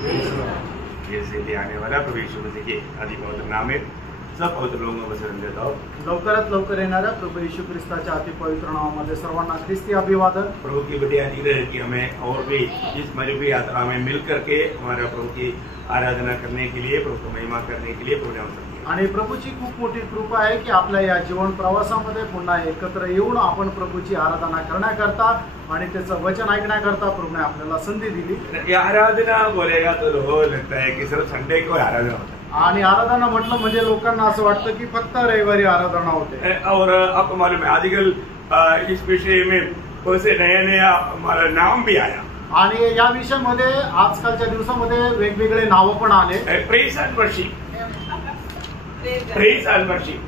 ये से आने वाला प्रभु यीशु मसीह के अति पवित्र नाम में सब पवित्र लोगों को वचन देता हूँ। लवकरात लवकर येणाऱ्या प्रभु येशू ख्रिस्ताच्या अति पवित्र नावामध्ये सर्वांना ख्रिस्ती अभिवादन। प्रभु की बड़ी अनुग्रह है कि हमें और भी इस मजबूती यात्रा में मिल करके हमारा प्रभु की आराधना करने के लिए, प्रभु को महिमा करने के लिए प्रभु ने अवसर दिया। आणि प्रभूची खूप मोठी कृपा आहे की आपल्या या जीवन प्रवासामध्ये पुन्हा एकत्र येऊन आपण प्रभूची आराधना करण्याकरता आणि त्याचं वचन ऐकण्याकरता प्रभूने आपल्याला संधी दिली। ये आराधना बोलेगा तो लोगों लगता है कि सिर्फ संडे को आराधना होता है आणि आराधना म्हटलं म्हणजे लोकांना असं वाटतं की फक्त रविवारी आराधना होते। और आपको मालूम है आजकल इस विषय में बहुत से नया नया हमारा नाम भी आया आणि या विषयामध्ये आजकालच्या दिवसामध्ये वेगवेगळे नाव पण आले। Praise end worship, praise end worship,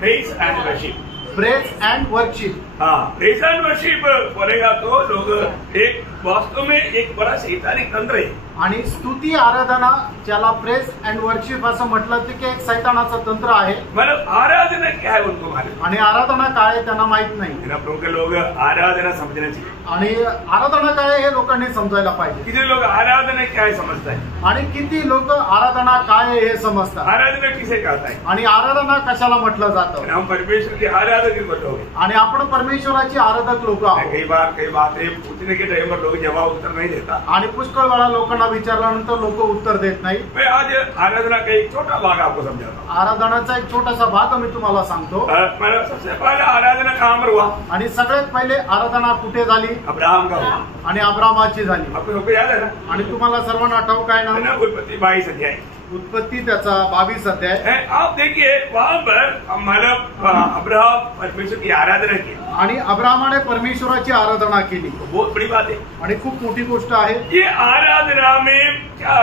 praise end worship, praise end worship. हाँ, प्रेज एंड वर्शिप बोलेगा तो लोग एक वास्तव में एक बड़ा शैतानी तंत्र है। आणि स्तुती आराधना ज्याला प्रेज अँड वर्शिप असं म्हटलं की एक सैतानाचं तंत्र आहे। मतलब आराधना क्या है उनको मालूम, आणि आराधना काय आहे त्यांना माहित नाही। प्रभु के लोग आराधना समझना चाहिए आणि आराधना काय आहे हे लोकांनी समजायला पाहिजे। किती लोग आराधना क्या है समझता है आणि किती लोक आराधना काय आहे हे समजतात। आराधना किसे कहता है आणि आराधना कशाला म्हटलं जातं। हम परमेश्वर की आराधक लोग हैं आणि आपण परमेश्वराची आराधक लोक आहोत। कई बातें पूछने के टाइम पर लोग जवाब उत्तर नहीं देता आणि पुष्कळ वेळा लोकांना विचारल्यानंतर लोक उत्तर देत नाही। मैं आज आराधना का एक छोटा भाग आपको समझाता हूँ। आराधनाचा एक छोटासा भाग मी तुम्हाला सांगतो। मतलब सबसे पहले आराधना कहाँ पर हुआ आणि सगळ्यात पहिले आराधना कुठे झाली? अब्राहम का हुआ आणि अब्रामाची झाली। आपको याद है ना? आणि तुम्हाला सर्वांना ठाऊक आहे ना? उत्पत्ति 22 अध्याय, उत्पत्ति त्याचा 22 अध्याय। आप देखिए वहाँ पर मतलब अब्राहम परमेश्वर की आराधना की आणि अब्रामाने परमेश्वराची आराधना केली। बहुत बड़ी बात है आणि खूप मोठी गोष्ट आहे। ये आराधना में क्या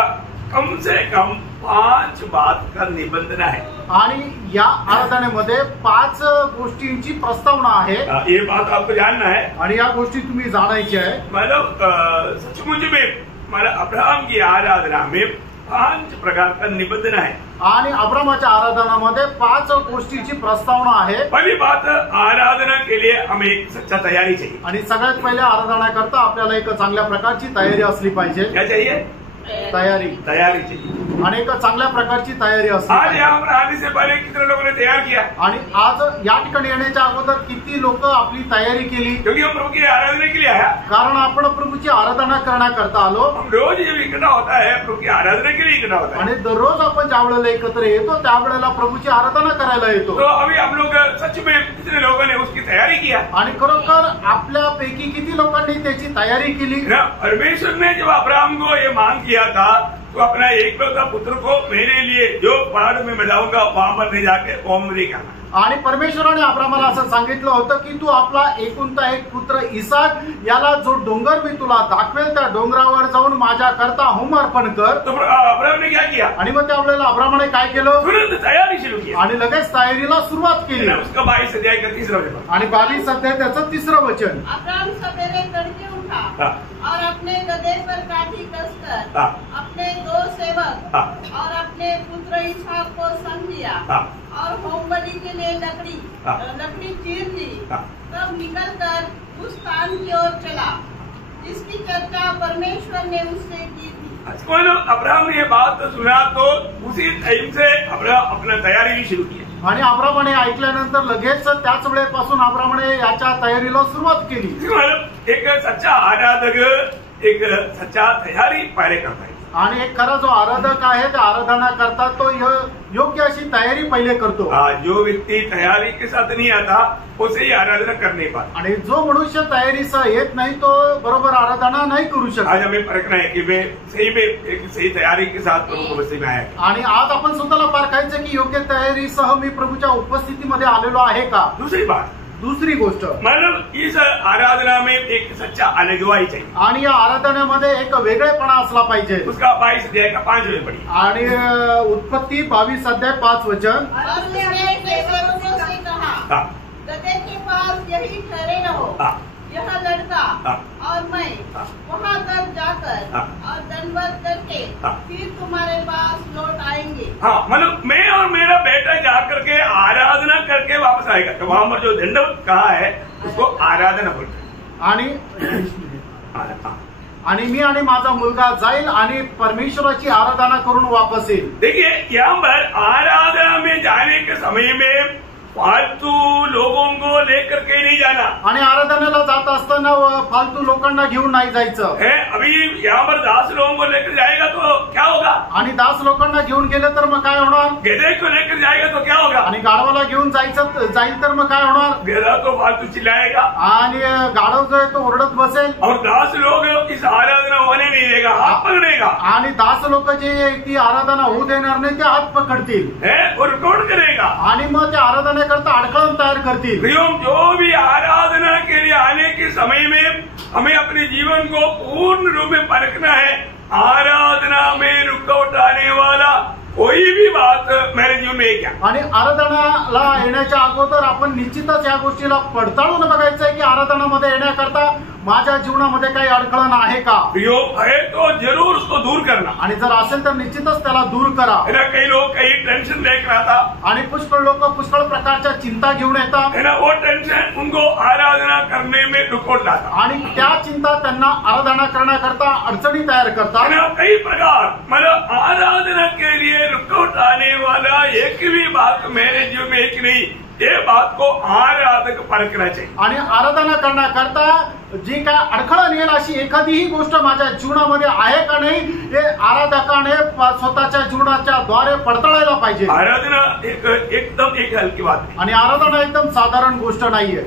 कम से कम 5 बात का निबंधन है। आणि या आराधनेमध्ये 5 गोष्टींची प्रस्तावना आहे। ये बात आपको जानना है आणि या गोष्टी तुम्ही जाणायची आहे। मतलब सचमुच में मतलब अब्राहम की आराधना में 5 प्रकार का निबंधन है। आणि अब्रामाच्या आराधनामध्ये 5 गोष्टीची प्रस्तावना आहे। पहली बात, आराधना के लिए हमें एक सच्चा तैयारी चाहिए। आणि सगळ्यात पहिले आराधना करता आपल्याला एक चांगल्या प्रकारची तयारी असली पाहिजे। क्या चाहिए? तयारी चाहिए। आणि एक चांगल्या प्रकारची तयारी असली आज पाहिजे। यहाँ पर आने से पहले कितने लोगों ने तैयार किया? आणि आज या ठिकाणी येण्याच्या अगोदर किती लोक आपली तयारी केली? क्योंकि हम प्रभु की आराधना के लिए आया, कारण आपण प्रभूची आराधना करण्याकरता आलो। हम रोज जब इकट्ठा होता है प्रभु की आराधना के लिए इकट्ठा होता है। आणि दररोज आपण ज्या वेळेला एकत्र येतो त्यावेळेला प्रभूची आराधना करायला येतो। तो अभी हम लोग सच में कितने लोगों ने उसकी तैयारी किया? आणि खरोखर आपल्यापैकी किती लोकांनी त्याची तयारी केली? परमेश्वर ने जब अब्राहम को ये मांग किया था तो अपना एकलौता पुत्र को मेरे लिए जो पहाड़ में मैं जाऊंगा वहां पर नहीं जाके ओमरी करना। आणि परमेश्वराने अब्रामाला असं सांगितलं होतं की तू आपला एकुलता एक पुत्र इसाक याला जो डोंगर मी तुला दाखवेल त्या डोंगरावर जाऊन माझ्या करता होम अर्पण कर। तो अब्राहम ने क्या किया? आणि मग त्यावेळेला अब्रामाने काय केलं? तुरंत तैयारी शुरू की आणि लगेच तयारीला सुरुवात केली। उसका 22 अध्याय का 3रा वचन आणि 22 अध्याय त्याचं 3रं वचन। अब्राहम सवेरे तड़के उठा और अपने गदहे पर काठी कसकर अपने 2 सेवक और अपने पुत्र इसहाक को संग लिया और होमबलि के लिए लकड़ी चीर ली। तब निकलकर उस स्थान की ओर चला जिसकी चर्चा परमेश्वर ने उससे की थी। अब्राहम ने ये बात सुना तो उसी टाइम से अब्राहम अपना तैयारी भी शुरू की। आणि अब्रामाने ऐकल्यानंतर लगेच त्याच वेळेपासून अब्रामाने याच्या तयारीला सुरुवात केली। एक सच्चा आराधक एक सच्चा तैयारी पहले करता है। आणि एक खरा जो आराधक आहे त्या आराधना करता तो योग्य अशी तयारी पहिले करतो। जो व्यक्ति तैयारी के साथ नहीं आता उसे ही आराधना कर नहीं पाता। आणि जो मनुष्य तयारीसह येत नाही तो बरोबर आराधना नाही करू शकत। आज हमें परखना है कि मैं सही में एक सही तैयारी के साथ प्रभु को मसीह में आया। आणि आज आपण स्वतःला पारखायचं की योग्य तयारीसह मी प्रभूच्या उपस्थितीमध्ये आलेलो आहे का। दूसरी गोष्ट मतलब इस आराधना में एक सच्चा अगुवाई चाहिए। आणि या आराधनेमध्ये एक वेगळेपणा असला पाहिजे। उसका 22 अध्याय का 5 वचन पढ़िए। आणि उत्पत्ति 22 अध्याय 5 वचन। गदहे के पास यही ठहरे रहो, यह लड़का और मैं वहाँ तक जाकर और दंडवत करके फिर तुम्हारे पास लौट आएंगे। हाँ, मतलब मैं और मेरा बेटा जा करके आराधना करके वापस आएगा। तो वहाँ पर जो दंडवत कहा है उसको आराधना बोलते हैं। आणि आणि मी आणि माझा मुलगा जाईल आणि परमेश्वराची आराधना करून वापस येईल. देखिए यहाँ पर आराधना में जाने के समय में फालतू लोगों को लेकर के नहीं जाना. आणि आराधनेला जात असताना फालतू लोकांना घेऊन नाही जायचं. है अभी यहाँ पर 10 लोगों को लेकर जाएगा तो क्या होगा. आणि 10 लोकांना घेऊन गेले तर मग काय होणार. गधे को लेकर जाएगा तो क्या होगा. आणि गाढवाला घेऊन जाईल तर मग काय होणार. गधा तो फालतू चिल्लाएगा आणि गाढव जो आहे तो ओरडत बसेल. और 10 लोग इस आराधना होने नहीं देगा, हाथ पकड़ेगा. आणि 10 लोक जे ती आराधना होऊ देणार नाही ते हात पकडतील. है और रिकॉर्ड करेगा. आणि मग ते आराधना करता अडखळण तयार करतील. जो भी आराधना के लिए आने के समय में हमें अपने जीवन को पूर्ण रूप में परखना है. आराधना में रुकावट आने वाला कोई भी बात मेरे जीवन में क्या. आणि आराधनाला येण्याच्या अगोदर आपण निश्चितच या गोष्टीला पडताळून बघायचंय की आराधनामध्ये येण्याकरता माझ्या जीवनामध्ये काही अडखळण आहे का. है तो जरूर उसको दूर करना. आणि जर असेल तर निश्चितच त्याला दूर करा. काही लोक काही टेन्शन लेकर राहतात. आणि पुष्कळ लोक पुष्कळ प्रकारच्या चिंता घेऊन येतात. वो टेन्शन उनको आराधना करने में रुकावट लाता. आणि त्या चिंता त्यांना आराधना करण्याकरता अडचणी तयार करतात. कई प्रकार मतलब आराधना के लिए रुकावट आने वाला एक भी बात मेरे जीवन में एक नहीं, ये बात को आराधक परखना चाहिए. आणि आराधना करण्याकरता जी काय अडखळण येईल अशी एखादीही गोष्ट माझ्या जीवनामध्ये आहे का नाही हे आराधकाने स्वतःच्या जीवनाच्या द्वारे पडताळायला पाहिजे. आराधना एकदम एक हलकी बात आहे. आणि आराधना एकदम साधारण गोष्ट नाहीये.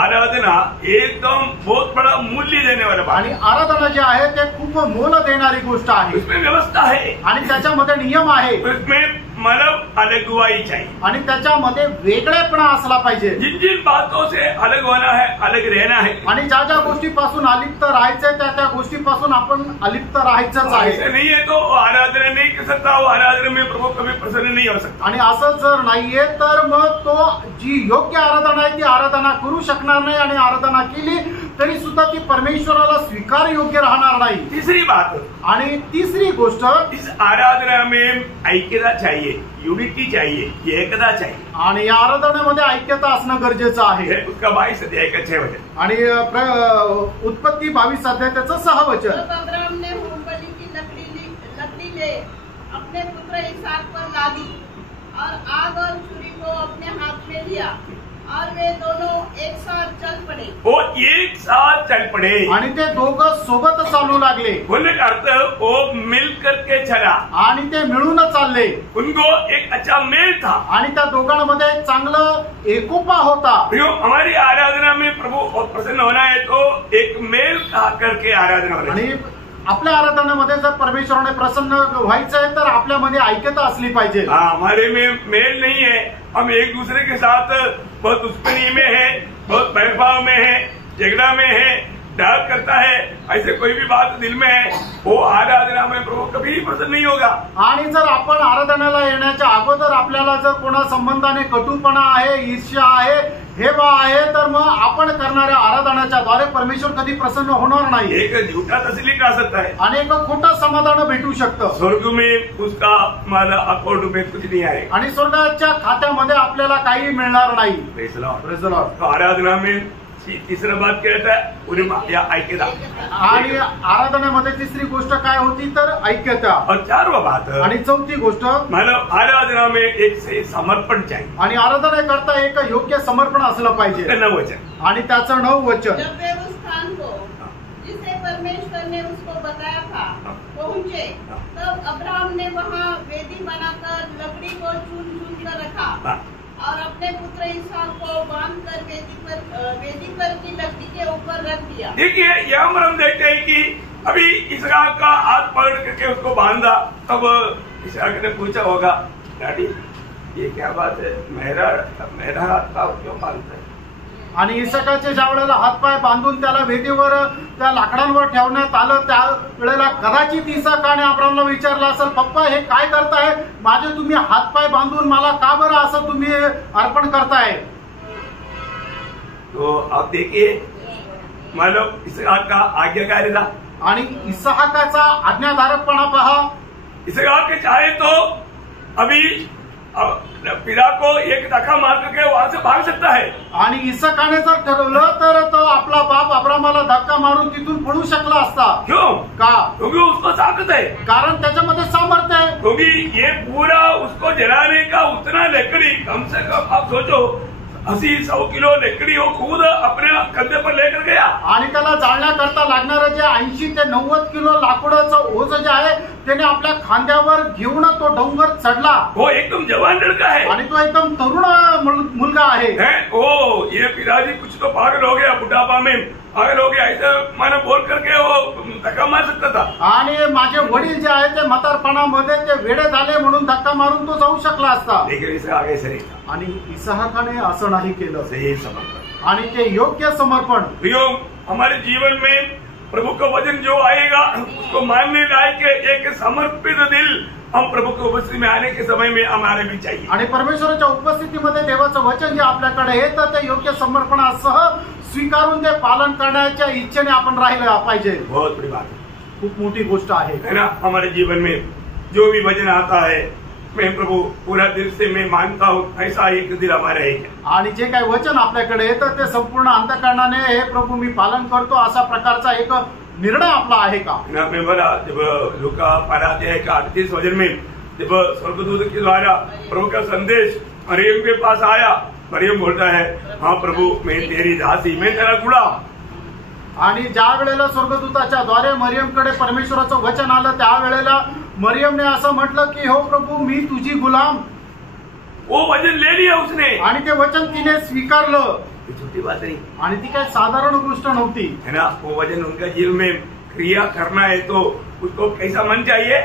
आराधना एकदम बहुत बड़ा मूल्य देने वाला बात. आणि आराधना जे आहे ते खूप मोल देणारी गोष्ट आहे. उसमें व्यवस्था आहे. आणि त्याच्यामध्ये नियम आहे. उसमें मतलब अलगवाई चाहिए. आणि त्याच्यामध्ये वेगळेपणा असला पाहिजे. जिन जिन बातों से अलग होना है, अलग रहना है. आणि ज्या ज्या गोष्टीपासून अलिप्त राहायचंय त्या गोष्टीपासून आपण अलिप्त राहायचंच आहे. ऐसे नहीं है तो आराधना नहीं कर सकता, वो आराधना में प्रभु कभी प्रसन्न नहीं हो सकता. आणि असं जर नाहीये तर मग तो जी योग्य आराधना आहे ती आराधना करू शकणार नाही. आणि आराधना केली तरी सुद्धा ती परमेश्वराला स्वीकार योग्य राहणार नाही. तिसरी बात आणि तिसरी गोष्ट इस आराधना में ऐक्यता चाहिए, युनिटी चाहिए, एकता चाहिए. आणि या आराधनेमध्ये ऐक्यता असणं गरजेचं आहे. उसका 22 अध्याय का 6 वचन. आणि उत्पत्ती 22 अध्याय त्याचं 6 वचन. अब्राहम ने होमबलि की लकड़ी ले अपने पुत्र इसहाक पर लादी और आग और छुरी को अपने हाथ में लिया और वे दोनों एक साथ चल पड़े. वो एक साथ चल पड़े. आणि ते दोघं सोबत चालू लागले. बोलने का अर्थ वो मिल करके चला. आणि ते मिळून चालले. उनको एक अच्छा मेल था. आणि त्या दोघांमध्ये चांगलं एकोपा होता. हमारी आराधना में प्रभु प्रसन्न होना है तो एक मेल करके आराधना होना. आणि आपल्या आराधनेमध्ये जर परमेश्वराने प्रसन्न व्हायचंय तर आपल्यामध्ये ऐक्यता असली पाहिजे. हमारे में मेल नहीं है, हम एक दूसरे के साथ बहुत दुश्मनी में है, बहुत बैरभाव में है, झगड़ा में है, डर करता है, ऐसे कोई भी बात दिल में है, वो आराधना में प्रभु कभी प्रसन्न नहीं होगा. आणि जर आपण आराधनेला येण्याच्या अगोदर आपल्याला जर कोणा संबंधाने कटुपणा आहे, ईर्ष्या आहे, हेवा आहे तर मग आपण करणाऱ्या आराधनाच्या द्वारे परमेश्वर कधी प्रसन्न होणार नाही. एक झूठा तसलीम आ सकता है. आणि एक खोटं समाधान भेटू शकतं. स्वर्ग में उसका मला अकाउंट में कुछ नहीं आहे. आणि स्वर्गाच्या खात्यामध्ये आपल्याला काही मिळणार नाही. Praise the Lord. Praise the Lord. आराधना में तिसरी बात कहता है उन्हें ऐक्यता. आणि आराधनेमध्ये तिसरी गोष्ट काय होती तर ऐक्यता. और चारवा बात आणि चौथी गोष्ट मतलब आराधना में एक से समर्पण चाहिए. आणि आराधना करता एक योग्य समर्पण असलं पाहिजे. 9 वचन. आणि त्याचं 9 वचन. जब वे उस स्थान को जिसे परमेश्वर ने उसको बताया था पहुंचे तब अब्राहम ने वहाँ वेदी बनाकर लकड़ी को चुन कर रखा और अपने पुत्र इसहाक को बांधकर वेदी पर की लकड़ी के ऊपर रख दिया. देखिए यहाँ पर हम देखते हैं कि अभी इसहाक का हाथ पकड़ करके उसको बांधा. तब इसहाक ने पूछा होगा डैडी ये क्या बात है, मेरा हाथ क्यों बांधता है. आणि इसहाकाचे ज्या वेळेला हातपाय बांधून त्याला वेदीवर त्या लाकडांवर ठेवण्यात आलं त्या वेळेला कदाचित इसहाकाने अब्राहमला विचारलं असेल पप्पा हे काय करताय, माझे तुम्ही हातपाय बांधून मला का बरं असं तुम्ही अर्पण करताय. तो आप देखिए मतलब इसहाक का आज्ञाकारी था. आणि इसहाकाचा आज्ञाधारकपणा पहा. इसहाक चाहे तो अभी पिता को एक धक्का मार करके वहां से भाग सकता है। आणि इसकाने जर ठरवलं तर तो आपला बाप अब्रामाला धक्का मारून तिथून पळू शकला असता। क्यों? का? क्योंकि उसको ताकत है, कारण त्याच्यामध्ये सामर्थ्य आहे। क्योंकि ये पूरा उसको जलाने का उतना लकड़ी, कम से कम आप सोचो 80-100 किलो लकड़ी वो खुद अपने कंधे पर लेकर गया। आणि त्याला जाळण्याकरता लागणारं जे 80 ते 90 किलो लाकडाचं ओझ जे आहे त्याने आपल्या खांद्यावर घेऊन तो डोंगर चढला। वो एकदम जवान लड़का है आणि तो एकदम तरुण मुलगा आहे। ओ ये पिताजी कुछ तो पागल हो गया, बुढ़ापा में पागल हो गया, ऐसा मैंने बोल करके वो धक्का मार सकता था। आणि माझे वडील जे आहे ते म्हातारपणामध्ये ते वेडे झाले म्हणून धक्का मारून तो जाऊ शकला असता। लेकिन इसका आगे सही था, आणि इसहाकाने असं नाही केलं, सही समर्पण आणि ते योग्य समर्पण। प्रियो, हमारे जीवन में प्रभु का वचन जो आएगा उसको मानने लायक एक समर्पित दिल हम प्रभु की उपस्थिति में आने के समय में हमारे भी चाहिए। आणि परमेश्वराच्या उपस्थितीमध्ये देवाचं वचन जे आपल्याकडे येतं ते योग्य समर्पणासह स्वीकारून ते पालन करण्याच्या इच्छेने आपण राहिलं पाहिजे। बहुत बड़ी बात है, खूप मोठी गोष्ट आहे ना। हमारे जीवन में जो भी वचन आता है मैं प्रभु पूरा दिल से मैं मानता हूँ, ऐसा एक दिल हमारा है। आणि जे काही वचन आपल्याकडे येतं ते संपूर्ण अंतःकरणाने हे प्रभु मी पालन करतो असा प्रकारचा एक निर्णय आपला आहे का? मैं बोला जब लूका 12 का 38 वचन में जब स्वर्गदूत के द्वारा प्रभु का संदेश मरियम के पास आया, मरियम बोलता है, हाँ प्रभु मैं तेरी दासी, मैं तेरा गुलाम। आणि ज्या वेळेला स्वर्गदूताच्या द्वारे मरियमकडे परमेश्वराचं वचन आलं त्यावेळेला मरियमने असं म्हटलं की हो प्रभू मी तुझी गुलाम। वो वचन ले लिया उसने, आणि ते वचन तिने स्वीकारलं। छोटी बात नहीं, आणि ती काही साधारण गोष्ट नव्हती, है ना। वो वचन उनका जीवन में क्रिया करना है तो उसको कैसा मन चाहिए?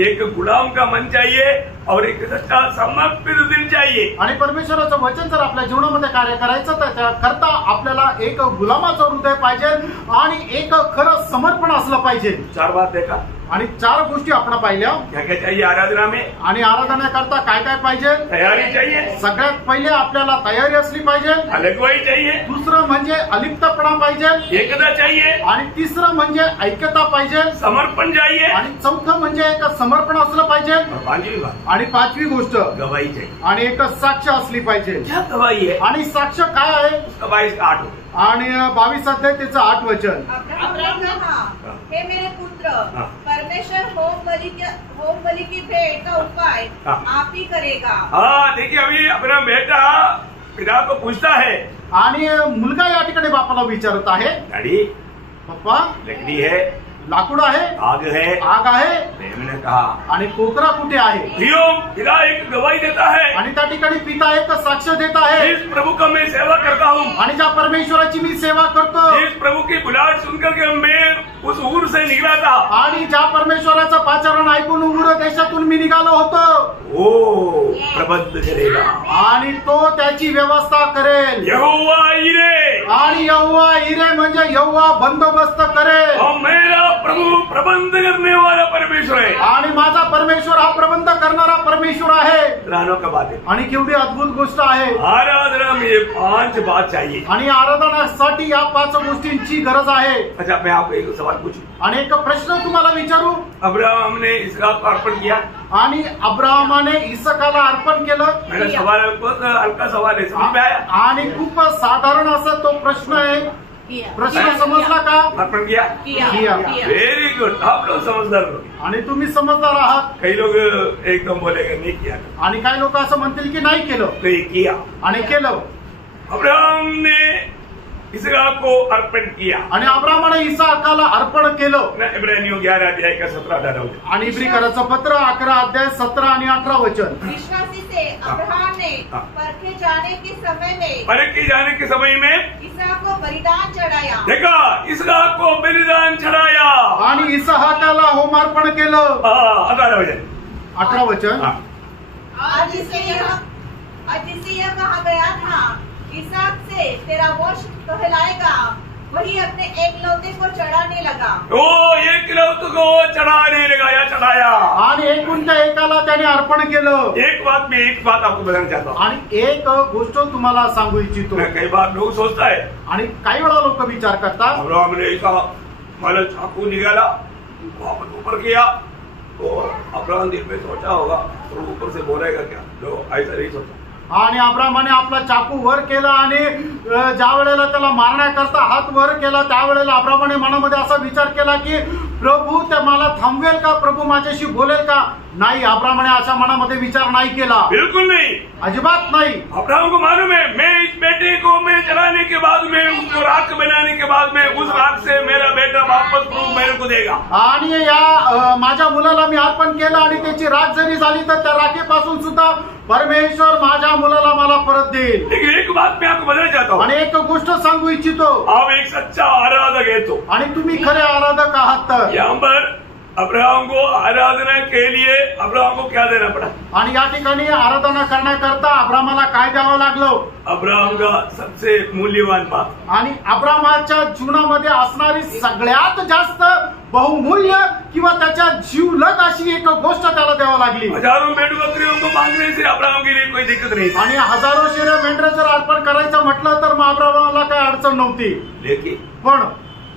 एक गुलाम का मन चाहिए और एक सच्चा समर्पित दिल चाहिए। आणि परमेश्वराचं वचन जर आपल्या जीवनामध्ये कार्य करायचं तर त्याकरता आपल्याला एक गुलामाचं हृदय पाहिजे आणि एक खरं समर्पण असलं पाहिजे। 4 बात देखा आणि 4 गोष्टी आपण पाहिल्या। क्या क्या चाहिए आराधना में? आणि आराधना करता काय काय पाहिजे? तैयारी चाहिए, सगळ्यात पहिले आपल्याला तयारी असली पाहिजे। अलगवाई चाहिए, दुसरं म्हणजे अलिप्तपणा पाहिजे, एकता चाहिए, आणि तिसरं म्हणजे ऐक्यता पाहिजे, समर्पण चाहिए, आणि चौथं म्हणजे एक समर्पण असलं पाहिजे, और 5वीं बात आणि 5वी गोष्ट गवाही चाहिए। आणि एक साक्ष असली पाहिजे। क्या गवाही है? आणि साक्ष काय आहे? गवाही का 8 आणि 22 अध्याय त्याचं 8 वचन। अब्राहम कहा, हे मेरे पुत्र, परमेश्वर होम बलि की भेंट का उपाय आप ही करेगा। हाँ देखिए, अभी अपना बेटा पिता को पूछता है, आणि मुलगा या ठिकाणी बापाला विचारत आहे, डैडी पप्पा लकड़ी है, लाकूड आहे, आग है, आग आहे, मैंने कहा आणि कोकरा कुठे आहे? प्रियो, पिता एक गवाही देता है, आणि त्या ठिकाणी पिता एक साक्ष देत आहे। इस प्रभु का मैं सेवा करता हूँ, आणि ज्या परमेश्वराची मी सेवा करतो, इस प्रभु की बुलाहट सुनकर के मैं उस ऊर से निकला था, आणि ज्या परमेश्वराचं पाचारण ऐकून उर देशातून मी निघालो होतो, वो प्रबंध करेगा आणि तो त्याची व्यवस्था करेल। यहोवा इरे, आणि यहोवा इरे म्हणजे यहोवा बंदोबस्त करेल। और मेरा प्रभु प्रबंध करने वाला परमेश्वर है। आणि माझा परमेश्वर हा प्रबंध करणारा परमेश्वर आहे। रानों का बात है, आणि केवढी अद्भुत गोष्ट आहे। आराधना में 5 बात चाहिए। आणि आराधनासाठी या 5 गोष्टींची गरज आहे। अच्छा, मैं आपको एक सवाल पूछूं? आणि एक प्रश्न तुम्हाला विचारू। अब्राहम ने इसहाक को अर्पण किया, आणि अब्राहमाने इसकाला अर्पण केलं। मेरा सवाल बहुत हल्का सवाल है, समझ में आया? आणि खूप साधारण असा तो प्रश्न आहे। प्रश्न समजला का? अर्पण किया, किया। वेरी गुड, आप लोग समझदार लोग। आणि तुम्ही समजदार आहात। कई लोग एकदम बोलेगा नहीं किया, आणि काही लोक असं म्हणतील की नाही केलं, नहीं किया। आणि केलं। अब्राहम ने इसहाक को अर्पण किया, आणि अब्राहमाने इसहाकाला अर्पण केलं। इब्रानियों 11 अध्याय का 17-18 आणि इब्रिकराचं पत्र 11 अध्याय 17 आणि 18 वचन। विश्वासी से अब्राहम ने परखे जाने के समय में, परखे जाने के समय में इसहाक को बलिदान चढ़ाया। देखा, इसहाक को बलिदान चढ़ाया, आणि इसहाकाला होमार्पण केलं। 18 वचन, 18 वचन। आज जिसे यह कहा गया था, इसहाक से तेरा वंश कहलाएगा, वही अपने एकलौते को चढ़ाने लगा। वो एकलौते को चढ़ाने लगा या चढ़ाया। आणि एकुलत्या एकाला त्याने अर्पण केलं। एक बात आपको बताना चाहता हूँ, आणि एक गोष्ट तुम्हाला सांगू इच्छितो। कई बार लोग सोचता है, आणि काही वेळा लोक विचार करतात, अब्राहम ने ऐसा मला चाकू निघाला, वापस ऊपर किया तो अब्राहम दिल में सोचा होगा तो ऊपर से बोलेगा क्या, लो ऐसा नहीं सोचा। आणि अब्रामाने आपला चाकू वर केला आणि ज्या वेळेला त्याला मारण्याकरता हात वर केला त्यावेळेला अब्रामाने मनामध्ये असा विचार केला की प्रभू ते मला थांबवेल का, प्रभू माझ्याशी बोलेल का? नाही, अब्रामाने अशा मनामध्ये विचार नाही केला, बिल्कुल नहीं, अजिबात नाही। अब्राहम को मालूम है मैं इस बेटे को मैं चलाने के बाद में उसको राख बनाने के बाद में उस राख से मेरा बेटा वापस प्रभु मेरे को देगा। आणि या माझ्या मुलाला मी अर्पण केलं आणि त्याची राख जरी झाली तर त्या राखेपासून सुद्धा परमेश्वर माझ्या मुलाला मला परत देईल। लेकिन एक बात मैं आपको बताना चाहता हूँ, आणि एक गोष्ट सांगू इच्छितो, आप एक सच्चा आराधक है तो आणि तुम्ही खरे आराधक आहात तर यहाँ पर अब्राहम को आराधना के लिए अब्राहम को क्या देना पड़ा? आणि या ठिकाणी आराधना करण्याकरता अब्रामाला काय द्यावं लागलं? अब्राहम का सबसे मूल्यवान बात, आणि अब्रामाच्या जीवनामध्ये असणारी सगळ्यात जास्त बहुमूल्य किंवा त्याच्या जीवलग अशी एक गोष्ट त्याला द्यावं लागली। हजारों भेड़ बकरियों को मांगने से अब्राहम के लिए कोई दिक्कत नहीं थी, आणि हजारो शेरे मेंढरे जर अर्पण करायचं म्हटलं तर मग अब्रामाला काही अडचण नव्हती। लेकिन पण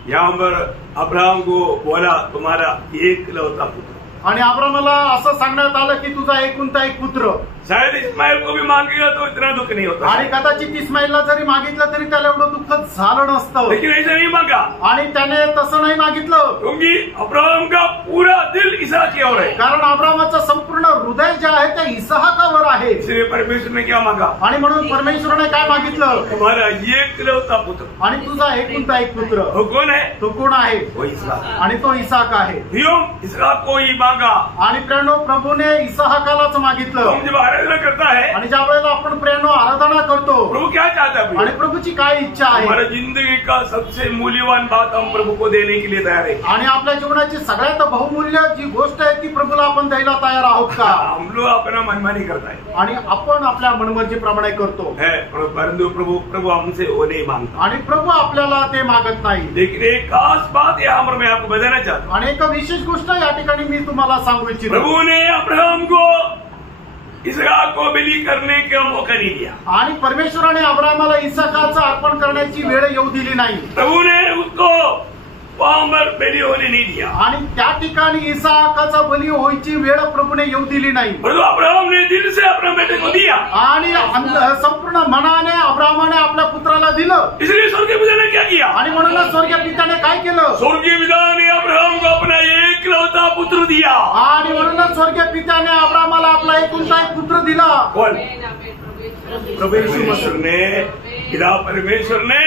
यहाँ पर अब्राहम को बोला तुम्हारा एकलौता पुत्र, आणि अब्रामाला असं सांगण्यात आलं की तुझा एकुलता एक पुत्र। शायद इस्माइल को भी मांगेगा तो इतना दुख नहीं होता, आणि कदाचित इस्माईलला जरी मागितलं तरी त्याला एवढं दुःख झालं नसतं, लेकिन ऐसा नहीं मांगा आणि त्याने तसं नाही मागितलं, क्योंकि अब्राहम का पूरा दिल इसहाक की ओर है। कारण अब्रामाचं संपूर्ण हृदय जे आहे ते इसहाकावर आहे। इसलिए परमेश्वर ने क्या मांगा? आणि म्हणून परमेश्वराने काय मागितलं? तुम्हारा एकलौता पुत्र, आणि तुझा एकुलता एक पुत्र। वो कौन है? तो कोण आहे? वो इसहाक। आणि तो इसहाक आहे। क्यों इसहाक को ही मांगा? आणि प्रेरणो प्रभूने इसहाकालाच मागितलं। हम जब आराधना करता है, आणि ज्या वेळेला आपण प्रेरणो आराधना करतो, प्रभु क्या चाहता है? आणि प्रभूची काय इच्छा आहे? हमारा जिंदगी का सबसे मूल्यवान बात हम प्रभु को देने के लिए तैयार है। आणि आपल्या जीवनाची सगळ्यात बहुमूल्य जी गोष्ट आहे ती प्रभूला आपण द्यायला तयार आहोत का? हम लोग अपना मनमानी करता है, आणि आपण आपल्या मनमर्जीप्रमाणे करतो है, परंतु प्रभु हमसे वो नहीं मांगता। आणि प्रभू आपल्याला ते मागत नाही। लेकिन एक खास बात यहाँ पर मैं आपको बताना चाहता हूँ, आणि एक विशेष गोष्ट या ठिकाणी मी तुम्हाला सांगू इच्छितो, प्रभु ने अब्राहम को इसहाक को बलि करने का मौका नहीं दिया। आणि परमेश्वराने अब्रामाला इसहाकाचं अर्पण करण्याची वेळ येऊ दिली नाही। प्रभु ने उसको वहां पर बलि होने नहीं दिया, आणि त्या ठिकाणी इसहाकाचा बली व्हायची वेळ प्रभूने येऊ दिली नाही। परंतु अब्राहम ने दिल से अपने बेटे को दिया, आणि संपूर्ण मनाने अब्रामाने आपल्या पुत्राला दिलं। इसलिए स्वर्गीय पिता ने क्या किया? आणि म्हणून स्वर्गीय पित्याने काय केलं? स्वर्गीय पिता ने अब्राहम को अपना एकलौता पुत्र दिया। आणि म्हणून स्वर्गीय पित्याने अब्रामाला आपला एकुलता एक पुत्र दिला। कौन? प्रभू येशू परमेश्वर ने, पिता परमेश्वर ने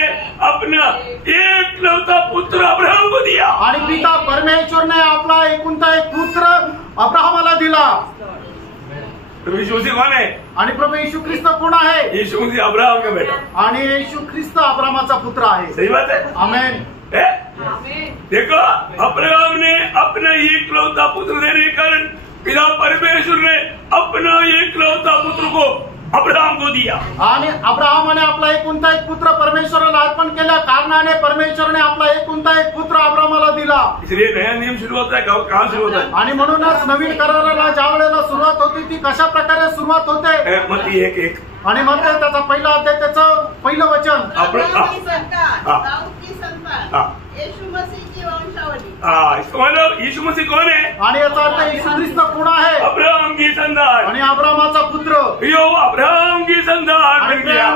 अपना एकलौता पुत्र अब्राहम को दिया। आणि पिता परमेश्वरने आपला एकुलता एक पुत्र अब्रामाला दिला। प्रभु यीशु मसीह कौन है? आणि प्रभू येशू ख्रिस्त कोण आहे? यीशु मसीह अब्राहम का बेटा, आणि येशू ख्रिस्त अब्रामाचा पुत्र आहे। सही बात है, आमेन। देखो अब्राहम ने अपना एकलौता पुत्र देने के कारण पिता परमेश्वर ने अपना एकलौता पुत्र को अब्राहम को दिया। आणि अब्राहमाने आपला एकुलता एक पुत्र परमेश्वराला अर्पण केल्या कारणाने परमेश्वराने आपला एकुलता एक पुत्र अब्रामाला दिला। इसलिए नया नियम शुरू होता है, कहाँ शुरू होता है? आणि म्हणूनच नवीन कराराला ज्या वेळेला सुरुवात होती ती कशा प्रकारे सुरुवात होते? मत्ती 1:1 आणि म्हणते त्याचा पहिला अध्याय त्याचं पहिलं वचन, अब्राहम की संतान, हाँ। दाऊद की संतान, हाँ। यीशु मसीह की वंशावली। इसका मतलब यीशु मसीह कौन है? आणि याचा अर्थ येशू ख्रिस्त कोण आहे? अब्राहम की संतान, आणि अब्रामाचा पुत्र। यो अब्राहम की संतान आणि बन गया।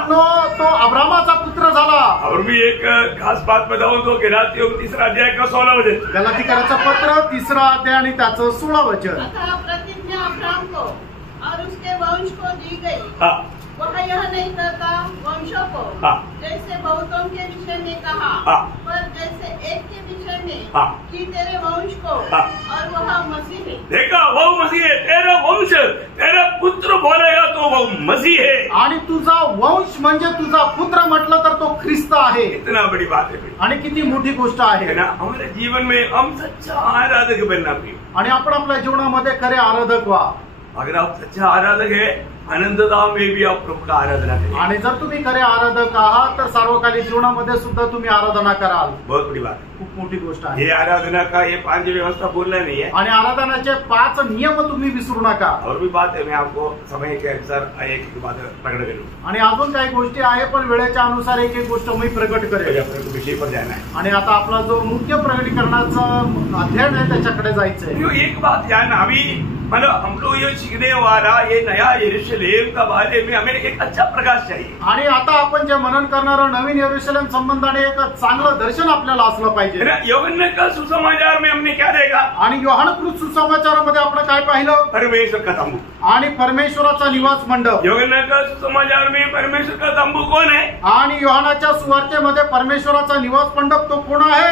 तो अब्रामाचा पुत्र झाला। और भी एक खास बात बताऊं तो गलातियों 3 अध्याय का 16 वचन, गलातीकराचं पत्र 3 अध्याय आणि त्याचं 16 वचन। अतः प्रतिज्ञा अब्राहम को और उसके वंश को दी गई। हाँ, वह यह नहीं कहता वंशों को, हाँ। जैसे बहुतों के विषय में कहा, हाँ। पर जैसे एक के विषय में, हाँ। कि तेरे वंश को, हाँ। और वह मसीह है। देखा वो मसीह है, तेरा वंश, तेरा पुत्र बोलेगा तो वो मसीह है। आणि तुझा वंश म्हणजे तुझा पुत्र म्हटलं तर तो ख्रिस्त आहे। इतना बड़ी बात है आणि किती मोठी गोष्ट है आहे ना। हमारे जीवन में हम सच्चा आराधक बनना भी, आणि आपण आपल्या जीवनामध्ये खरे आराधक व्हा। अगर आप सच्चा आराधक है अनंतता में भी आप प्रभु का आराधना करें। आणि जर तुम्ही खरे आराधक आहात तर सार्वकालिक जीवनामध्ये सुद्धा तुम्ही आराधना कराल। बहुत बड़ी बात है। खूप मोठी गोष्ट आहे। ये आराधना का ये 5 व्यवस्था बोलना नहीं है, आणि आराधनाचे 5 नियम तुम्ही विसरू नका। और भी बात है, मैं आपको समय के अनुसार एक बात प्रकट करूँ आणि अजून काही गोष्टी आहे पण वेळेच्या अनुसार एक एक गोष्ट मी प्रकट करेन। अपने विषय पर जाना है। आणि आता आपला जो मुख्य प्रकटीकरणाचा अध्ययन आहे त्याच्याकडे जायचंय। एक बात ध्यान, अभी मतलब हम लोग ये सीखने वाला ये नया यरूशलेम का बारे में हमें एक अच्छा प्रकाश चाहिए। आणि आता आपण जे मनन करणार नवीन यरूशलेम संबंधाने एक चांगलं दर्शन आपल्याला असलं पाहिजे। यूहन्ना का सुसमाचार में हमने क्या देखा? आणि योहानकृत सुसमाचारामध्ये आपण काय पाहिलं? परमेश्वर का तंबू आणि परमेश्वराचा निवास मंडप। यूहन्ना का सुसमाचार में परमेश्वर का तंबू कौन है? आणि योहानाच्या सुवार्तेमध्ये परमेश्वराचा निवास मंडप तो कोण आहे?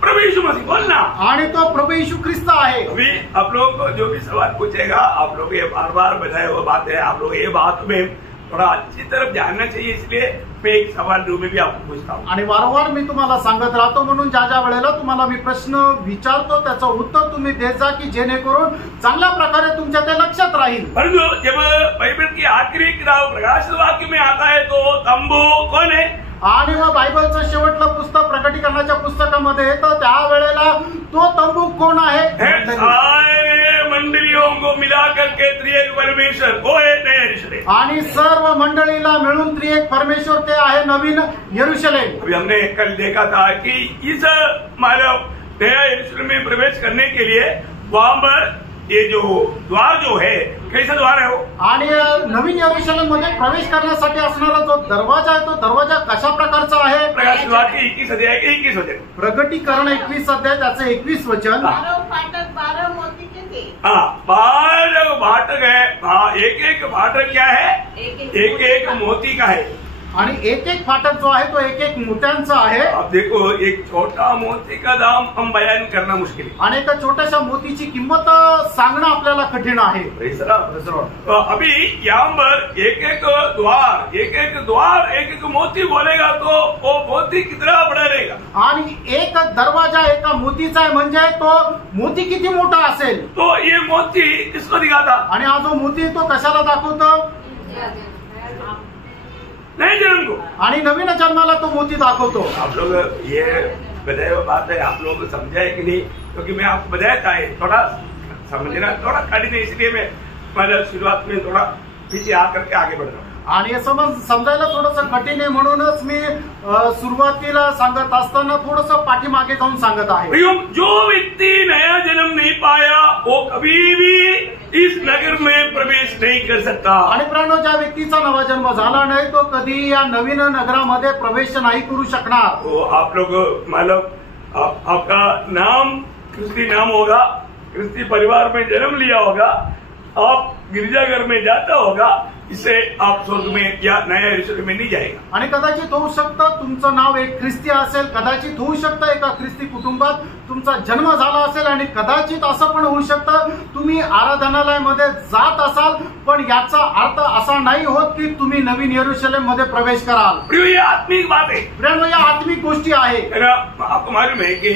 प्रभु यीशु मसीह। बोलना। आणि तो प्रभु यीशु ख्रिस्त आहे। अभी आप लोगों को जो भी सवाल पूछेगा, आप लोग ये बार बार बताए हुआ बात है, आप लोग ये बात में थोड़ा अच्छी तरफ जानना चाहिए, इसलिए मैं एक सवाल रूप में भी आपको पूछता हूँ। आणि वारंवार मी तुम्हाला सांगत राहतो म्हणून ज्या ज्या वेळेला तुम्हाला मी प्रश्न विचारतो त्याचं उत्तर तुम्ही देत जा की जेणेकरून चांगल्या प्रकारे तुमच्या ते लक्षात राहील। परंतु जब बाइबल की आखिरी किताब प्रकाशित वाक्य में आता है तो तंबू कौन है? आणि मग बायबलचं शेवटलं पुस्तक प्रकटीकरणाच्या पुस्तकामध्ये येतं त्यावेळेला तो तंबू कोण आहे? सारे मंडलियों को मिला करके त्रिएक परमेश्वर वो है नया यरूशलेम। आणि सर्व मंडळीला मिळून त्रिएक परमेश्वर ते आहे नवीन यरूशलेम। अभी हमने कल देखा था कि इस मानव नया यरूशलेम में प्रवेश करने के लिए वहां पर ये जो द्वार जो है कैसा द्वार है वो? आणि नवीन यरूशलेम मध्ये प्रवेश करण्यासाठी असणारा जो दरवाजा आहे तो दरवाजा कशा प्रकारचा आहे? प्रकाशित वाक्य 21 अध्याय 21 वचन। प्रकटीकरण 21 अध्याय त्याचे 21 वचन। 12 फाटक 12 मोती के थे। 12 फाटक है। एक एक फाटक क्या है? एक एक मोती का है। आणि एक एक फाटक जो आहे तो एक एक मोत्यांचा आहे। अब देखो, एक छोटा मोती का दाम हम बयान करना मुश्किल है। आणि एका छोट्याशा मोतीची किंमत सांगणं आपल्याला कठीण आहे। अभी यहाँ पर एक एक द्वार एक एक मोती बोलेगा तो वो मोती कितना बड़ा रहेगा? आणि एक दरवाजा एका मोतीचा आहे म्हणजे तो मोती किती मोठा असेल? तो ये मोती किसको दिखाता? आणि हा जो मोती तो कशाला दाखवतो? नए जन्म को। आणि नवीन जन्माला तो मोती दाखवतो। आप लोग ये बताए हुआ बात है, आप लोग समझा है कि नहीं? क्योंकि मैं आपको बताया था थोड़ा समझना थोड़ा कठिन है, इसलिए मैं मतलब शुरुआत में थोड़ा पीछे आकर के आगे बढ़ रहा हूँ। आणि समजायला थोडंसं कठीण आहे म्हणूनच मी सुरुवातीला सांगत असताना थोडंसं पाठीमागे जाऊन सांगत आहे। जो व्यक्ति नया जन्म नहीं पाया वो कभी भी इस नगर में प्रवेश नहीं कर सकता। आणि प्राणो ज्या व्यक्तीचा नवा जन्म झाला नाही तो कधी या नवीन नगरामध्ये प्रवेश नाही करू शकणार। तो आप लोग मतलब आपका नाम क्रिस्ती नाम होगा, क्रिस्ती परिवार में जन्म लिया होगा, आप गिरजाघर में जाता होगा, इससे आप स्वर्ग में या नया यरूशलेम में नहीं जाएगा। आणि कदाचित होऊ शकतं तुमचं नाव एक ख्रिस्ती असेल, कदाचित होऊ शकतं एका ख्रिस्ती कुटुंबात तुमचा जन्म झाला असेल आणि कदाचित असं पण होऊ शकतं तुम्ही आराधनालयामध्ये जात असाल पण याचा अर्थ असा नाही होत की तुम्ही नवीन यरूशलेम मध्ये प्रवेश कराल। ये आत्मिक बात है। प्रिय या आत्मिक गोष्टी आहे। आपको मालूम है कि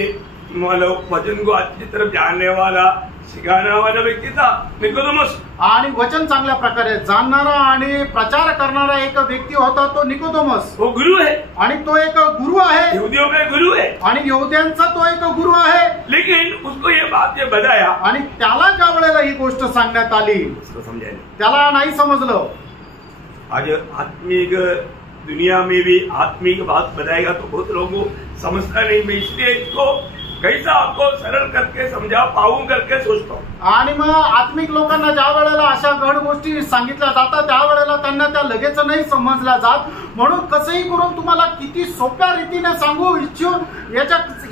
मतलब वचन को अच्छी तरफ जानने वाला सिखाने वाला व्यक्ती था निकोदेमस। आणि वचन चांगल्या प्रकारे जाणणारा आणि प्रचार करणारा एक व्यक्ती होता तो निकोदेमस। वो गुरु है आणि तो एक गुरु आहे। यहूदियों का गुरु है आणि यहूद्यांचा तो एक गुरु आहे। लेकिन उसको ये बात ये बताया आणि त्याला ज्या वेळेला ही गोष्ट सांगण्यात आली उसको समझा नहीं, त्याला नाही समजलं। आज आत्मिक दुनिया में भी आत्मिक बात बताएगा तो बहुत लोगों समझता नहीं। मैं इसलिए इसको कैसा आपको सरळ करके समजा पाहून करके सोचतो। आणि मग आत्मिक लोकांना ज्या वेळेला अशा गहन गोष्टी सांगितल्या जातात त्यावेळेला त्यांना त्या लगेच नाही समजल्या जात, म्हणून कसंही करून तुम्हाला किती सोप्या रीतीने सांगू इच्छू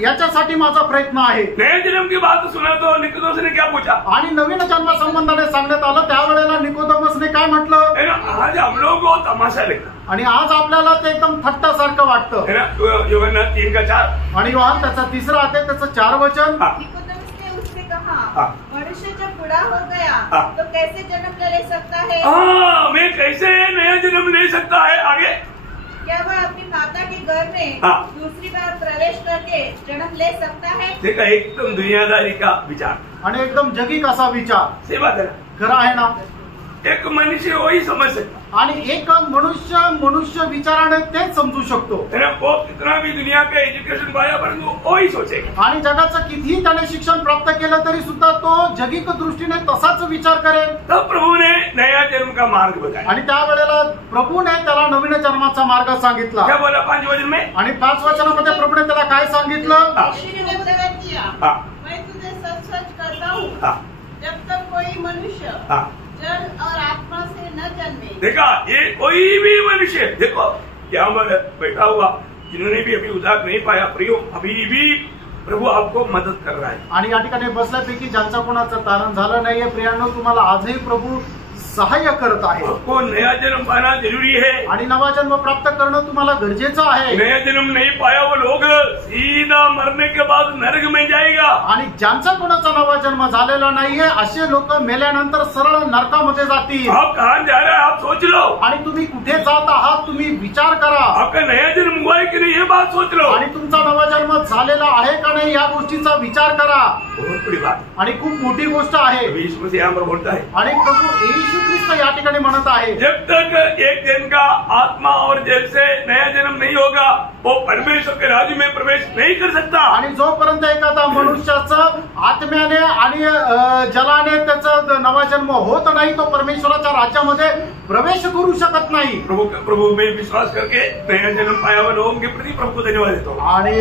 याच्यासाठी माझा प्रयत्न आहे। नया जन्म की बात सुना तो निकोदेमस ने क्या पूछा? आणि नवीन जन्म संबंधाने सांगण्यात आलं त्यावेळेला निकोदेमसने काय म्हटलं? आज हम लोग को तमाशा लगता आणि आज आपल्याला ते एकदम थट्टासारखं वाटतं। यूहन्ना 3:4 आणि योहान त्याचा 3 अध्याय त्याचं 4 वचन। निकोदेमस ने उससे कहा, मनुष्य जब बूढ़ा हो गया तो कैसे जन्म ले सकता है? मैं कैसे नया जन्म ले सकता है? आगे क्या वह अपनी माता के घर में दूसरी बार प्रवेश करके जन्म ले सकता है? देखा, एकदम दुनियादारी का विचार आणि एकदम जगी कसा विचार। सही बात है, खरं आहे ना? एक मनुष्य वही समझ सकता। आणि एक मनुष्य विचाराने तेच समजू शकतो। वो कितना भी दुनिया का एजुकेशन पाया परंतु वही सोचेगा। आणि जगाचं कितीही त्याने शिक्षण प्राप्त केलं तरी सुद्धा तो जगिक दृष्टीने तसाच विचार करेल। तब प्रभु ने नया जन्म का मार्ग बताया। आणि त्यावेळेला प्रभूने त्याला नवीन जन्माचा मार्ग सांगितला। क्या बोला 5 वचन में? आणि 5 वचनामध्ये प्रभूने त्याला काय सांगितलं? मैं तुझे सच सच कहता हूँ, जब तक कोई मनुष्य जल और आत्मा से न जन्मे। देखा, ये कोई भी मनुष्य, देखो क्या बैठा हुआ जिन्होंने भी अभी उद्धार नहीं पाया, प्रियो अभी भी प्रभु आपको मदद कर रहा है। आणि या ठिकाणी बसल्यापैकी ज्यांचा कोणाचं तारण झालं नाहीये, प्रियांनो तुम्हाला आजही प्रभू सहाय्य करत आहे। आपको नया जन्म पाना जरूरी है। आणि नवा जन्म प्राप्त करणं तुम्हाला गरजेचं आहे। नया जन्म नहीं पाया वो लोग सीधा मरने के बाद नरक में जाएगा। आणि ज्यांचा कोणाचा नवा जन्म झालेला नाहीये असे लोक मेल्यानंतर सरळ नरकामध्ये जातील। आप कहाँ जा रहे हैं आप सोच लो। आणि तुम्ही कुठे जात आहात तुम्ही विचार करा। आपका नया जन्म हुआ है कि नहीं ये बात सोच लो। आणि तुमचा नवा जन्म झालेला आहे का नाही या गोष्टीचा विचार करा। बहुत बड़ी बात। आणि खूप मोठी गोष्ट आहे। यीशु मसीह यहाँ पर बोलता है, आणि प्रभू येशू ख्रिस्त या ठिकाणी म्हणत आहे, जब तक एक दिन का आत्मा और जल से नया जन्म नहीं होगा वो परमेश्वर के राज्य में प्रवेश नहीं कर सकता। आणि जोपर्यंत एखादा मनुष्याचं आत्म्याने आणि जलाने त्याचा नवा जन्म होत नाही तो परमेश्वराच्या राज्यामध्ये प्रवेश करू शकत नाही। प्रभु में विश्वास करके नया जन्म पाया हुआ लोगों के प्रति प्रभु को धन्यवाद देता हूँ। आणि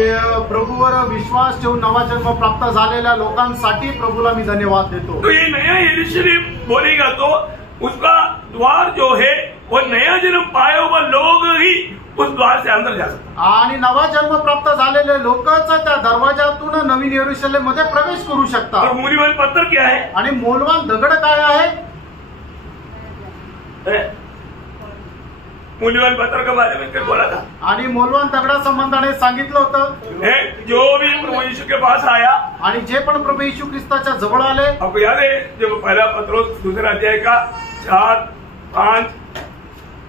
प्रभूवर विश्वास ठेवून नवा जन्म प्राप्त झालेल्या लोकांसाठी प्रभूला मी धन्यवाद देतो। तो ये नया यरूशलेम बोलेगा तो उसका द्वार जो है वो नया जन्म पाया हुआ लोग ही उस द्वार से अंदर जा सकते। आणि नवा जन्म प्राप्त झालेले लोकच त्या दरवाजातून नवीन यरूशलेम मध्ये प्रवेश करू शकतात। और मूल्यवान पत्थर क्या है? आणि मौल्यवान दगड काय आहे? मूल्यवान पत्थर के बारे में क्या बोला था? आणि मौल्यवान दगडा संबंधाने सांगितलं होतं, जो भी प्रभु यीशु के पास आया आणि जे पण प्रभू येशू ख्रिस्ताच्या जवळ आले। आपको याद है जब पहला पत्रोस 2 अध्याय का 4, 5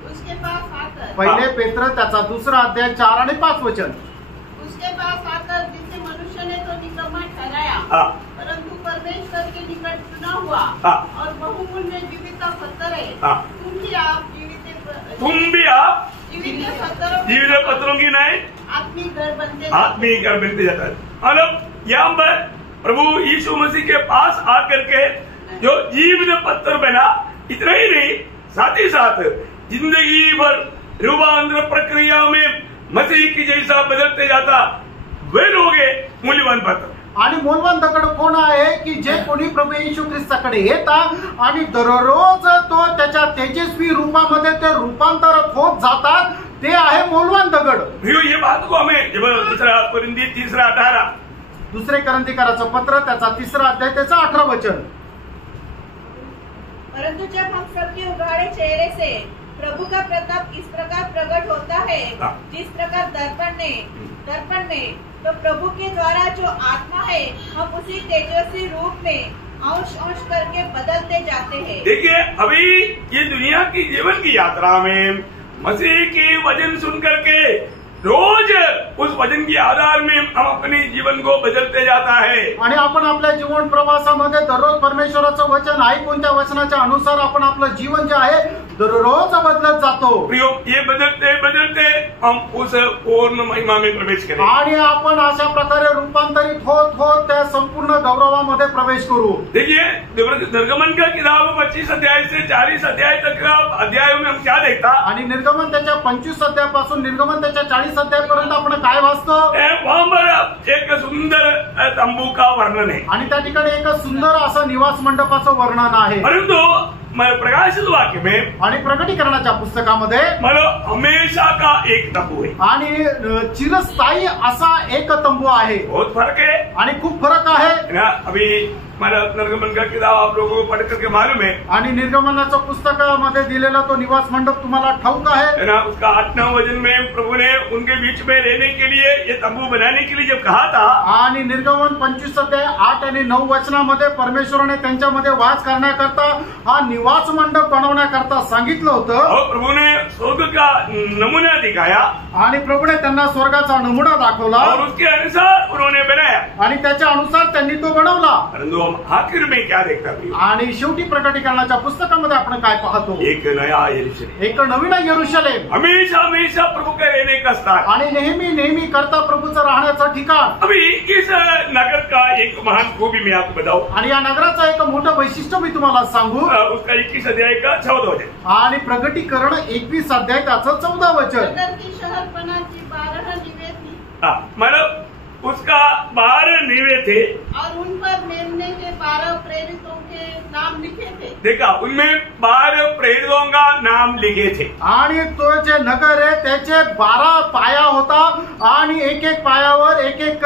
उसके पास आकर पहिले पेत्र त्याचा 2 अध्याय 4 आणि 5 वचन। उसके पास आकर जिसे मनुष्य ने तो निकम्मा ठहराया, परंतु परमेश्वर के निकट चुना हुआ और बहुमूल्य जीवित का पत्थर है। तुम भी आप जीवित पत्थरों की नहीं आत्मिक घर बनते जाता है। मतलब यहाँ पर प्रभु यीशु मसीह के पास आकर के जो जीवित पत्थर बना, इतना ही नहीं साथ ही साथ जिंदगी भर रूपांतर प्रक्रिया में मसीह की जैसा बदलते जाता वे लोग मूल्यवान पत्थर। आणि मौल्यवान दगड कोण आहे की जे कोणी प्रभू येशू ख्रिस्ताकडे येतात आणि दररोज तो त्याच्या तेजस्वी रूपामध्ये ते रूपांतर होत जातात, ते आहे मौल्यवान दगड। ये बात को हमें जब 2 कोरिन्थी 3:18 दुसरे करंथीकराचं पत्र त्याचा 3 अध्याय त्याचा 18 वचन। परंतु जब हम सबके उघाड़े चेहरे से प्रभु का प्रताप इस प्रकार प्रकट होता है, जिस प्रकार दर्पण में तो प्रभु के द्वारा जो आत्मा है हम उसी तेजस्वी रूप में अंश अंश करके बदलते जाते हैं। देखिए अभी ये दुनिया की जीवन की यात्रा में मसीह की वचन सुन करके रोज उस वचन के आधार में हम अपने जीवन को बदलते जाता है। आणि आपण आपल्या जीवन प्रवासामध्ये दररोज परमेश्वराचं वचन ऐकून त्या वचनाच्या अनुसार आपण आपलं जीवन जे आहे दररोज बदलत जातो। प्रियो, ये बदलते बदलते हम उस पूर्ण महिमा में प्रवेश करें आणि आपण अशा प्रकारे रूपांतरित होत होत त्या संपूर्ण गौरवामध्ये प्रवेश करू। देखिए निर्गमन का किताब 25 अध्याय से 40 अध्याय तक का अध्यायों में हम क्या देखता? आणि निर्गमन त्याच्या 25 अध्यायापासून निर्गमन त्याच्या 40 अध्यायापर्यंत आपण काय वाचतो? वहाँ पर एक सुंदर तंबू का वर्णन है आणि त्या ठिकाणी एक सुंदर असं निवास मंडपाचं वर्णन आहे। परंतु प्रकाशित वाक्य में आणि प्रकटीकरणाच्या पुस्तकामध्ये मतलब हमेशा का एक तंबू है आणि चिरस्थायी असा एक तंबू आहे। बहुत फर्क है आणि खूप फरक आहे ना। अभी मला निर्गमन का किताब आप लोगों को पढ़ करके मालूम है आणि निर्गमनाच्या पुस्तकामध्ये दिलेला तो निवास मंडप तुम्हाला ठाऊक आहे ना। उसका 8वें वचन में प्रभु ने उनके बीच में रहने के लिए ये तंबू बनाने के लिए जब कहा था, आणि निर्गमन 25 अध्याय 8 आणि 9 वचनामध्ये परमेश्वराने त्यांच्यामध्ये वास करण्याकरता हा निवास मंडप बनवण्याकरता सांगितलं होतं। और प्रभु ने स्वर्ग का नमूना दिखाया आणि प्रभूने त्यांना स्वर्गाचा नमुना दाखवला और उसके अनुसार उन्होंने बनाया आणि त्याच्या अनुसार त्यांनी तो बनवला। परंतु तो हम आखिर में क्या देखता है? आणि शेवटी प्रकटीकरणाच्या पुस्तकामध्ये आपण काय पाहतो? एक नया यरूशलेम, एक नवीन यरूशलेम, हमेशा हमेशा प्रभु का रहने का स्थान, आणि नेहमी नेहमी करता प्रभूचं राहण्याचं ठिकाण. अभी इस नगर का एक महान खूबी मैं आपको बताऊं. आणि या नगराचं एक मोठं वैशिष्ट्य मी तुम्हाला सांगू. उसका 21 अध्याय का 14 वचन. आणि प्रकटीकरण 21 अध्याय त्याचं 14 वचन. नगर की शहरपनाची 12 निवे थी मतलब उसका 12 नीवे थे और उन पर मेमने के 12 प्रेरितों के नाम लिखे थे. देखा, उनमें 12 प्रेरितों का नाम लिखे थे. आणि तो जे नगर आहे त्याचे 12 पाया होता आणि एक एक पायावर एक एक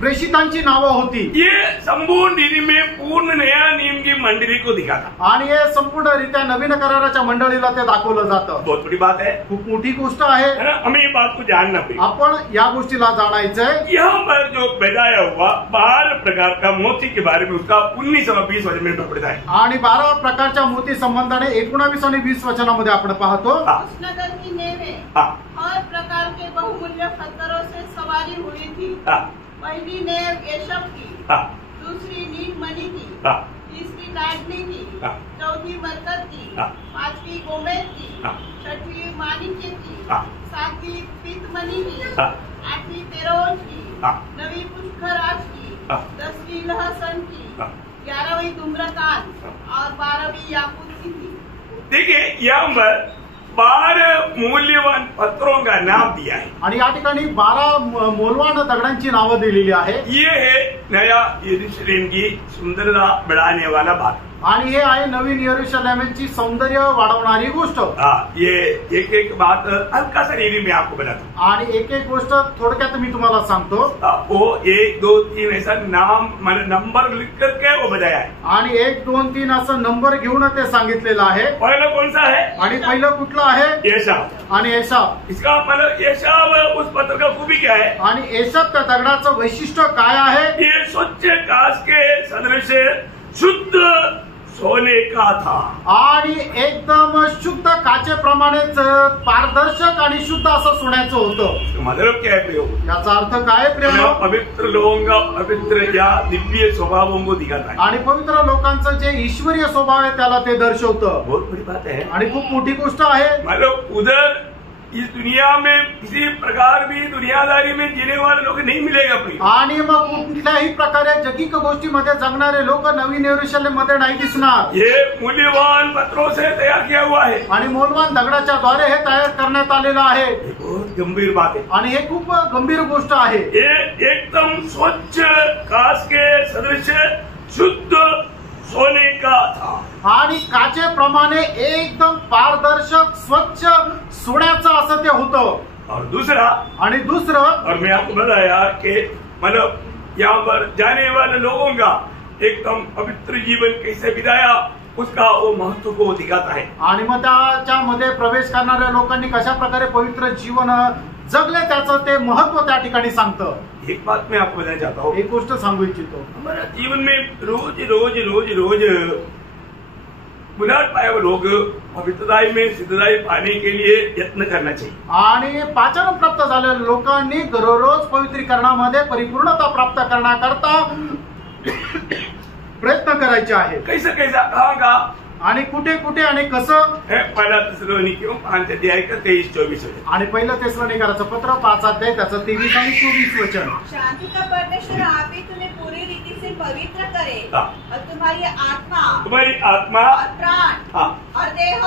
प्रेषितांची नावं होती. ये संपूर्ण रीति में पूर्ण नया नियम की मंडली को दिखाता. आणि हे संपूर्णरित्या नवीन कराराच्या मंडळीला ते दाखवलं जातं. बहुत बड़ी बात है, खूप मोठी गोष्ट आहे. है ना? हमें ये बात को जानना पड़ेगा. आपण या गोष्टीला जाणायचंय. यहाँ पर जो बताया हुआ 12 प्रकार का मोती के बारे में उसका 19 और 20 वचन में पढ़ता है. आणि 12 प्रकारच्या मोती संबंधाने 19 आणि 20 वचनामध्ये आपण पाहतो. उस नगर की नेवे हाँ, हर प्रकार के बहुमूल्य पत्थरों से सवारी हुई थी. हाँ, पहली नेव एशब की, हाँ, दूसरी नीलमणि की, हाँ, तीसरी नाडनी की, हाँ, चौथी मरकत की, हाँ, पांचवी गोमेद की, हाँ, छठवीं माणिक्य की, हाँ, सातवीं पीतमणि की, हाँ, आठवीं पेरोज की, हाँ, नवीं पुष्कराज की, हाँ, 10वीं लहसन की, हाँ. 11वीं धूम्रकान और 12वीं याकूत की थी. देखिए, यहाँ पर 12 मूल्यवान पत्रों का नाम दिया है. आणि या ठिकाणी 12 मोलवान दगडांची नावं दिलेली आहे. ये है नया यरूशलेम की सुंदरता बढ़ाने वाला बात. आणि हे आहे नवीन यरूशलेमची सौंदर्य वाढवणारी गोष्ट. ये एक एक बात हल्का सा रीति में आपको बताता हूँ. आणि एक एक गोष्ट थोडक्यात मी तुम्हाला सांगतो. वो 1, 2, 3 ऐसा नाम मैंने नंबर लिख करके वो बताया है. आणि 1, 2, 3 असं नंबर घेऊन ते सांगितलेलं आहे. पहला कौन सा है? आणि पहिलं कुठलं आहे? एसाव. आणि एसाव. इसका मतलब एसाव उस पत्र का खूबी क्या है? आणि एसाव त्या दगडाचं वैशिष्ट्य काय आहे? ये स्वच्छ कांच के सदृश शुद्ध सोने का था. आणि एकदम शुद्ध काचेप्रमाणेच पारदर्शक आणि शुद्ध असं सोन्याचं होतं. मतलब क्या है प्रियो? याचा अर्थ काय प्रिय? पवित्र लोगों का पवित्र या दिव्य स्वभावों को दिखाता है. आणि पवित्र लोकांचं जे ईश्वरीय स्वभाव आहे त्याला ते दर्शवतं. बहुत बड़ी बात है. आणि खूप मोठी गोष्ट आहे. मतलब उधर इस दुनिया में किसी प्रकार भी दुनियादारी में जीने वाले लोग नहीं मिलेगा अपनी. आणि मग कुठल्याही प्रकारे जगिक गोष्टीमध्ये जगणारे लोक नवीन यरूशलेम मध्ये नाही दिसणार. ये मूल्यवान पत्रों से तैयार किया हुआ है. आणि मोलवान दगडाच्या द्वारे हे तयार करण्यात आलेलं आहे. बहुत गंभीर बात है. आणि हे खूप गंभीर गोष्ट आहे. ये एकदम स्वच्छ कांच के सदृश शुद्ध सोने का था. आणि काचेप्रमाणे एकदम पारदर्शक स्वच्छ सोन्याचं असं ते होतं. और दूसरा, आणि दुसरं, और मैं आपको बताया कि मतलब यहाँ पर जाने वाले लोगों का एकदम पवित्र जीवन कैसे बिताया उसका वो महत्व को दिखाता है. आणि मग त्याच्यामध्ये प्रवेश करणाऱ्या लोकांनी कशा प्रकारे पवित्र जीवन जगले त्याचं ते महत्व त्या ठिकाणी सांगतं. एक बात मैं आपको बताना चाहता हूँ. एक गोष्ट सांगू इच्छितो. हमारा जीवन में रोज रोज रोज रोज बुलाट पाए हुए लोग पवित्रताई में सिद्धताई पाने के लिए यत्न करना चाहिए. आणि पाचन प्राप्त झालेल्या लोकांनी दररोज पवित्रीकरणामध्ये परिपूर्णता प्राप्त करण्याकरता प्रयत्न करायचे आहे. कैसा कैसा कहाँ का आणि कुठे कुठे आणि कसं है? पहिला थिस्सलुनीकियों 5 अध्याय का 23-24 वचन. आणि पहिलं तेसलोनिकराचं पत्र 5 अध्याय त्याचं 23 आणि 24 वचन. शांति का परमेश्वर आप ही तुम्हें पूरी रीति से पवित्र करे हाँ. और तुम्हारी आत्मा तुम्हारी आत्मा, और प्राण हाँ, और देह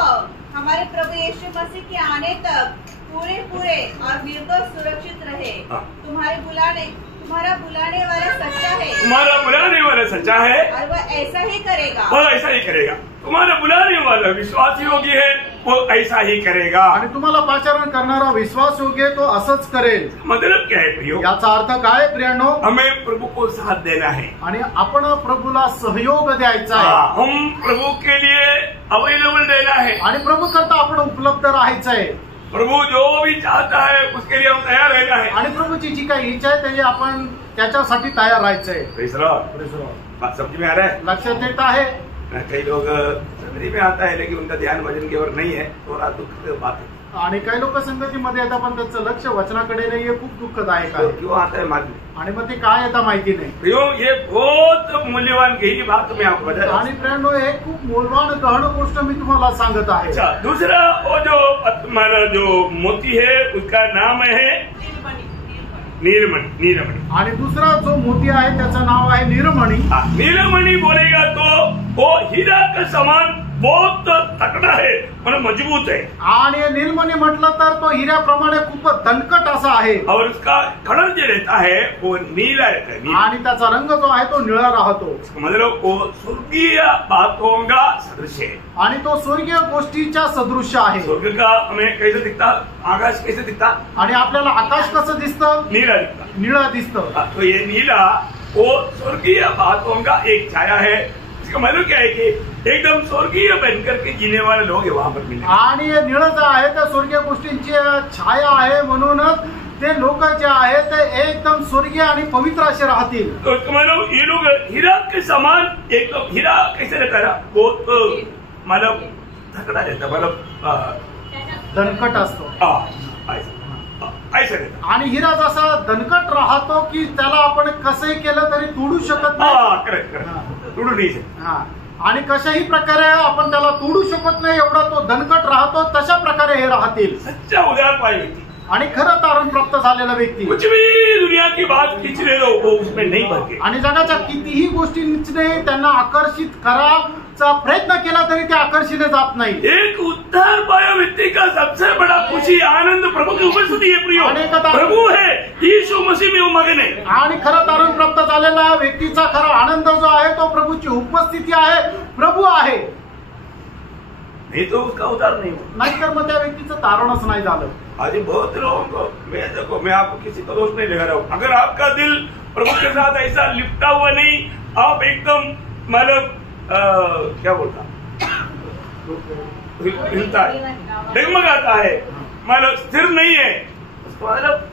हमारे प्रभु यीशु मसीह के आने तक पूरे पूरे और निर्दोष सुरक्षित रहे. हाँ. तुम्हारा बुलाने वाला सच्चा है तुम्हारा बुलाने वाला सच्चा है और वह ऐसा ही करेगा. वो ऐसा ही करेगा. तुम्हारा बुलाने वाला विश्वास योग्य है वो ऐसा ही करेगा. आणि तुम्हाला पाचारण करणारा विश्वास योग्य तो असंच करेल. मतलब क्या है प्रियो? याचा अर्थ काय प्रियानो? हमें प्रभु को साथ देना है. आणि आपण प्रभूला सहयोग द्यायचा आहे. हम प्रभु के लिए अवेलेबल रहना है. आणि प्रभू करता आपण उपलब्ध राहायचं आहे. प्रभु जो भी चाहता है उसके लिए हम तैयार रहना है. आणि प्रभूची जी काही इच्छा आहे त्याची आपण त्याच्यासाठी तयार राहायचंय. Praise the Lord. बात समझ में आ रहा है? लक्षात येत आहे. कई लोग समझ में आता है लेकिन उनका ध्यान भजन की ओर नहीं है. थोड़ा दुख बात है. आणि काही लोक संगतीमध्ये येतात पण त्यांचं लक्ष वचनाकडे नाहीये, खूप दुःखदायक आहे. क्यों आता है मालूम? आणि मग ते काय येतं माहिती नाही. क्यों? ये बहुत मूल्यवान गहरी बात मैं आपको बता रहा आणि फ्रेंड हे खूप मूल्यवान गहन गोष्ट मी तुम्हाला सांगत आहे. अच्छा, दूसरा वो जो हमारा जो मोती है उसका नाम है नीलमणि. नीलमणि. आणि दुसरा जो मोती आहे त्याचं नाव आहे नीलमणी. नीलमणि बोलेगा तो वो हीरा का समान बहुत तकड़ा है, मतलब मजबूत है. आणि नीलमणी म्हटलं तर तो हिऱ्याप्रमाणे खूप दणकट असा आहे. और उसका कलर जो रहता है वो नीला रहता है. नीला. आणि त्याचा रंग जो आहे तो निळा राहतो. मतलब वो स्वर्गीय बातों का सदृश है. आणि तो स्वर्गीय गोष्टीच्या सदृश्य आहे. स्वर्ग का हमें कैसे दिखता, आकाश कैसे दिखता, आणि आपल्याला आकाश कसं दिसतं? नीला दिखता. निळा दिसतं. तो ये नीला वो स्वर्गीय बातों का एक छाया है. इसका मतलब क्या है कि एकदम स्वर्गीय बनकर के जीने वाले लोग वहां पर मिले. आणि हे निळं जे आहे त्या स्वर्गीय गोष्टींची छाया आहे, म्हणूनच ते लोक जे आहेत ते एकदम स्वर्गीय आणि पवित्र असे राहतील. तो इसका मतलब ये लोग हीरा के समान, एक तो हीरा कैसे रहता है, बहुत मतलब तकड़ा रहता, मतलब दणकट असतो. ऐसा रहता. आणि हिरा जसा दणकट राहतो की त्याला आपण कसंही केलं तरी तोडू शकत नाही. Correct correct. तोडू नाही शकत. हा. आणि कशाही प्रकारे आपण त्याला तोडू शकत नाही, एवढा तो दणकट राहतो. तशा प्रकारे हे राहतील. सच्चा उदार पाई व्यक्ति, आणि खरं तारण प्राप्त झालेला व्यक्ती, कुछ भी दुनिया की बात खींच ले लो वो उसमें नहीं भरके. आणि जगाच्या कितीही गोष्टींचे त्यांना आकर्षित करायचा प्रयत्न केला तरी ते आकर्षिले जात नाही. एक उद्धार पाया व्यक्ति का सबसे बड़ा खुशी आनंद प्रभु की उपस्थिति है. प्रियो, अनेकदा- प्रभु है, यीशु मसीह में वो मगन है. आणि खरं तारण प्राप्त झालेला व्यक्तीचा खरा आनंद जो आहे तो प्रभूची उपस्थिती आहे, प्रभू आहे. नहीं तो उसका उद्धार नहीं हुआ. नाहीतर मग त्या व्यक्तीचं तारणच नाही झालं. आज बहुत लोगों को मैं आपको किसी को दोष नहीं लगा रहा हूँ. अगर आपका दिल प्रभु के साथ ऐसा लिपटा हुआ नहीं, आप एकदम मतलब क्या बोलता, हिलता है, डगमगाता है, मतलब स्थिर नहीं है, उसको मतलब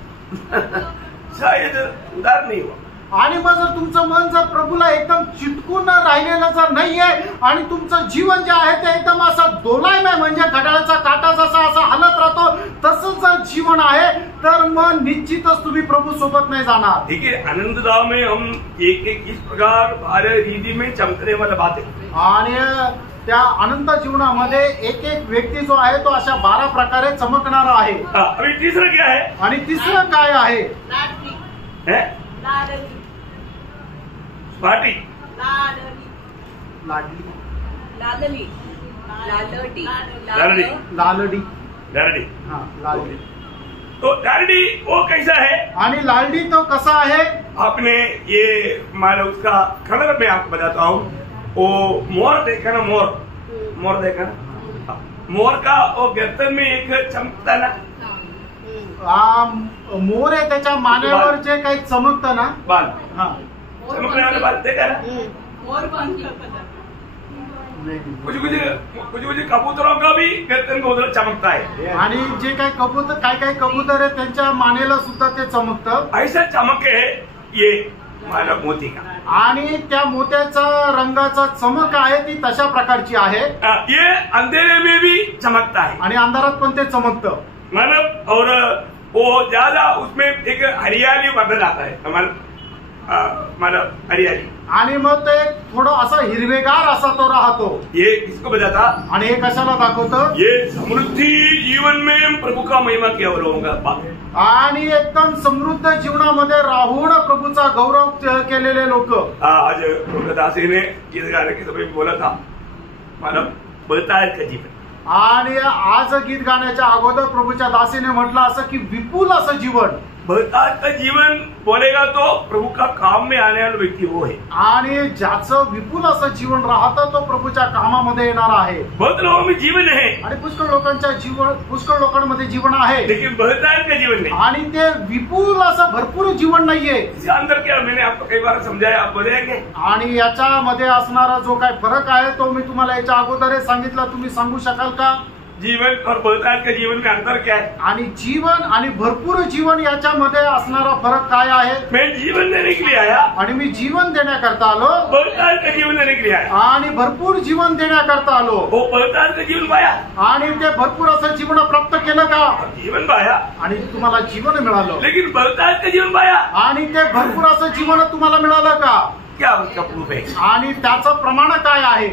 शायद उदार नहीं हुआ. आणि मग जर तुमचं मन जर प्रभूला एकदम चिटकून राहिलेलं जर नाहीये आणि तुमचं जीवन जे आहे ते एकदम असं दोलायमय, म्हणजे घड्याळाचा काटा जसा असा हलत राहतो तसंच जर जीवन आहे तर मग निश्चितच तुम्ही प्रभू सोबत नाही जाणार. देखिए, आनंददाव में हम एक एक इस प्रकार बारह रीति में चमकने वाला बात है. आणि त्या अनंत जीवनामध्ये एक एक व्यक्ती जो आहे तो अशा 12 प्रकारे चमकणारा आहे. अभी तीसरा क्या है? आणि तिसरं काय आहे? लाडली. है लाडली. पार्टी. लाडली. लाडली. लालली. लालटी. लालडी. लालडी. लालडी. हा, लालडी. तो लालडी वो कैसा है? आणि लालडी तो कसा आहे? आपने ये मान लो उसका कलर मैं आपको बताता हूँ. वो मोर देखा ना, मोर देखा ना, मोर का वो गर्दन में एक चमकता ना मोर आहे, त्याच्या मानेवर जे काही चमकतं ना, बाल, हा, चमकने वाले बाल देखा ना. मोर पंख. कुछ कुछ कबूतरों का भी गर्दन को उधर चमकता है. आणि जे काही कबूतर काय कबूतर आहे त्यांच्या मानेला सुद्धा ते चमकतं. ऐसा चमक है ये मानव मोती का. आणि त्या मोत्याचा रंगाचा चमक आहे ती तशा प्रकारची आहे. ये अंधेरे में भी चमकता है आणि अंधारात पण ते चमकतं. मानव. और वो ज्यादा उसमें एक हरियाली वर्णन आता है मतलब हरियाली. आणि मग ते थोडं असं हिरवेगार असा तो राहतो. ये किसको बताता? आणि हे कशाला दाखवतं? ये समृद्धि जीवन में प्रभु का महिमा किया लोगों का. आणि एकदम समृद्ध जीवनामध्ये राहून प्रभूचा गौरव केलेले लोक. आज दासी ने इस गाने के समय बोला था, मानव बोलता है का जीवन. आणि आज गीत गाण्याच्या अगोदर प्रभूच्या दासीने म्हटलं असं की विपुल असं जीवन. बहुताज का जीवन बोलेगा तो प्रभु का काम में आने वाला व्यक्ती वो है. आणि ज्याचं विपुल असं जीवन राहतं तो प्रभूच्या कामामध्ये येणार आहे. बहुत लोगों में जीवन है आणि पुष्कळ लोकांमध्ये जीवन आहे, लेकिन बहुताज का जीवन नहीं. आणि ते विपुल असं भरपूर जीवन नाहीये. इसके अंदर क्या, मैंने आपको कई बार समझाया, आप बोलेंगे. आणि याच्यामध्ये असणारा जो काय फरक आहे तो मी तुम्हाला याच्या अगोदर सांगितलं, तुम्ही सांगू शकाल का? जीवन और बहुतायत के जीवन में अंतर क्या है? आणि जीवन आणि भरपूर जीवन याच्यामध्ये असणारा फरक काय आहे? मैं जीवन देने के लिए आया, आणि मी जीवन देण्याकरता आलो बहुतायत का जीवन देने के लिए आया। आणि भरपूर जीवन देण्याकरता आलो वो बहुतायत का जीवन पाया, आणि ते भरपूर असं जीवन प्राप्त केलं का? जीवन पाया, आणि तुम्हाला जीवन मिळालं लेकिन बहुतायत का जीवन पाया आणि ते भरपूर असं जीवन तुम्हाला मिळालं का? क्या उसका प्रूफ है? आणि त्याचं प्रमाण काय आहे?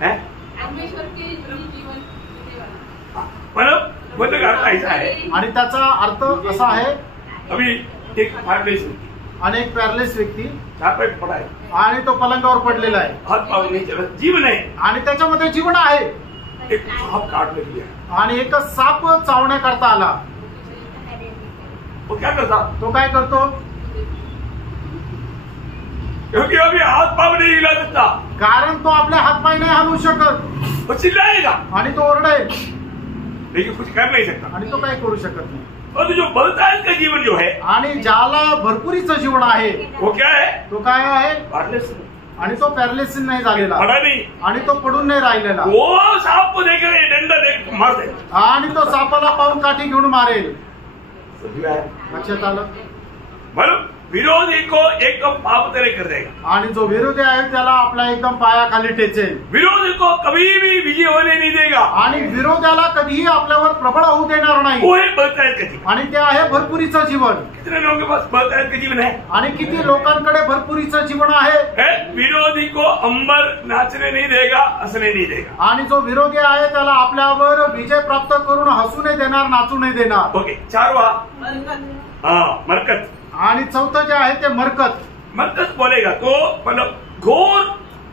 हैं? मतलब मतलब अर्थ ऐसा है, आणि त्याचा अर्थ असा आहे, अभी एक फार्मेसी अनेक पॅरलिस व्यक्ती चार पे पड़ा है, आणि तो पलंगावर पडलेला आहे हाथ पाँव नहीं चला, जीवन है, आणि त्याच्यामध्ये जीवन आहे एक सांप काटने के लिए आया। आणि एक साप चावण्याकरता आला। वो क्या करता? तो काय करतो? क्योंकि अभी हाथ पाँव नहीं हिला सकता, कारण तो आपले हातपाय नाही हलवू शकत वो चिल्लाएगा आणि तो ओरडेल लेकिन कुछ कर नहीं सकता। आणि तो काही करू शकत नाही। और जो बहुतायत का जीवन जो है आणि ज्याला भरपुरीचं जीवन आहे वो क्या है? तो काय आहे? Paralysis। आणि तो पॅरालिसिस नाही झालेला पड़ा नहीं, आणि तो पडून नाही राहिलेला वो सांप को देख रहे डंडा देख मार दे। आणि तो सापाला पाहून काठी घेऊन मारेल। लक्षात आलं? मतलब विरोधी को एकदम पावतरे कर देगा, आणि जो विरोधी आहे त्याला आपला एकदम पायाखाली ठेचेल विरोधी को कभी भी विजय होने नहीं देगा। आणि विरोधाला कधीही आपल्यावर प्रबळ होऊ देणार नाही। वो है बहुतायत का जीवन। आणि ते आहे भरपुरीचं जीवन। कितने लोगों के पास बहुतायत का जीवन है? आणि किती लोकांकडे भरपुरीचं जीवन आहे? विरोधी को अंबर नाचने नहीं देगा, हंसने नहीं देगा। आणि जो विरोधी आहे त्याला आपल्यावर विजय प्राप्त करून हसू नाही देणार, नाचू नाही देणार। ओके, चारवा हाँ मरकत। आणि चौथं जे आहे ते मरकत। मरकत बोलेगा तो मतलब घोर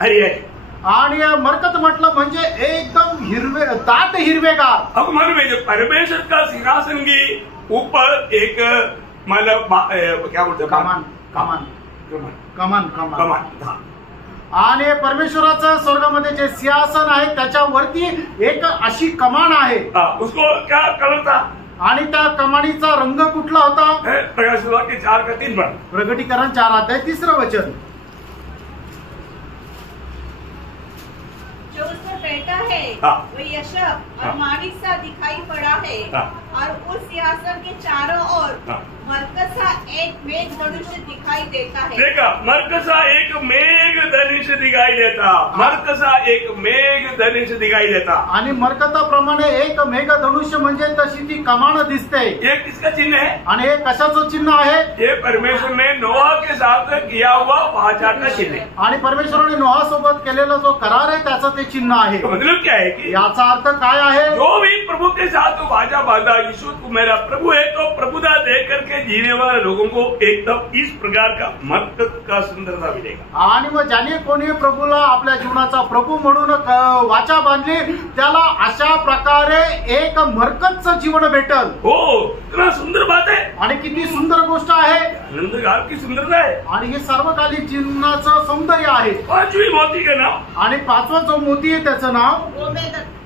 हरियाली। आणि मरकत म्हटलं म्हणजे एकदम हिरवे, दाट हिरवेगार। अब मालूम है जो परमेश्वर का सिंहासन के ऊपर एक मतलब क्या बोलते हैं? कमान कमान कमान कमान कमान कमान था। आणि परमेश्वराचं स्वर्गामध्ये जे सिंहासन आहे त्याच्यावरती एक अशी कमान आहे। उसको क्या कलर था? आणि त्या कमानीचा रंग कुठला होता? प्रकाश के 4:3 पर प्रगटीकरण 4:3 वचन। जो उस पर बैठा है वो यशब और माणिक सा दिखाई पड़ा है और उस सिंहासन के चारों ओर मरकत सा एक मेघ धनुष दिखाई देता है। देखा, मरकसा एक मेघ धनुष दिखाई देता, मरकसा एक मेघ धनुष दिखाई देता। आणि मरकताप्रमाणे एक मेघ धनुष्य म्हणजे तशी ती कमान दिसते। ये किसका चिन्ह है? आणि हे कशाचं चिन्ह आहे? ये परमेश्वर ने नोआ के साथ किया हुआ वाचा का चिन्ह है। आणि परमेश्वराने नोहा सोबत केलेला जो करार आहे त्याचं ते चिन्ह आहे। तो मतलब क्या है कि याचा अर्थ काय आहे? जो भी प्रभु के साथ वाचा बांधा, यीशु तू मेरा प्रभु है, तो प्रभुता दे करके जीने वाले लोगों को एकदम इस प्रकार का मरकत का सुंदरता मिलेगा। आणि मग ज्याने कोणी प्रभूला आपल्या जीवनाचा प्रभू म्हणून वाचा बांधली त्याला अशा प्रकारे एक मरकतचं जीवन भेटल। हो, इतना सुंदर बात है आणि किती सुंदर गोष्ट आहे। आनंद काल की सुंदरता है। आणि हे सर्वकालिक जीवनाचं सौंदर्य आहे। पांचवी मोती का नाम आणि पाचवा जो मोती आहे त्याचं नाव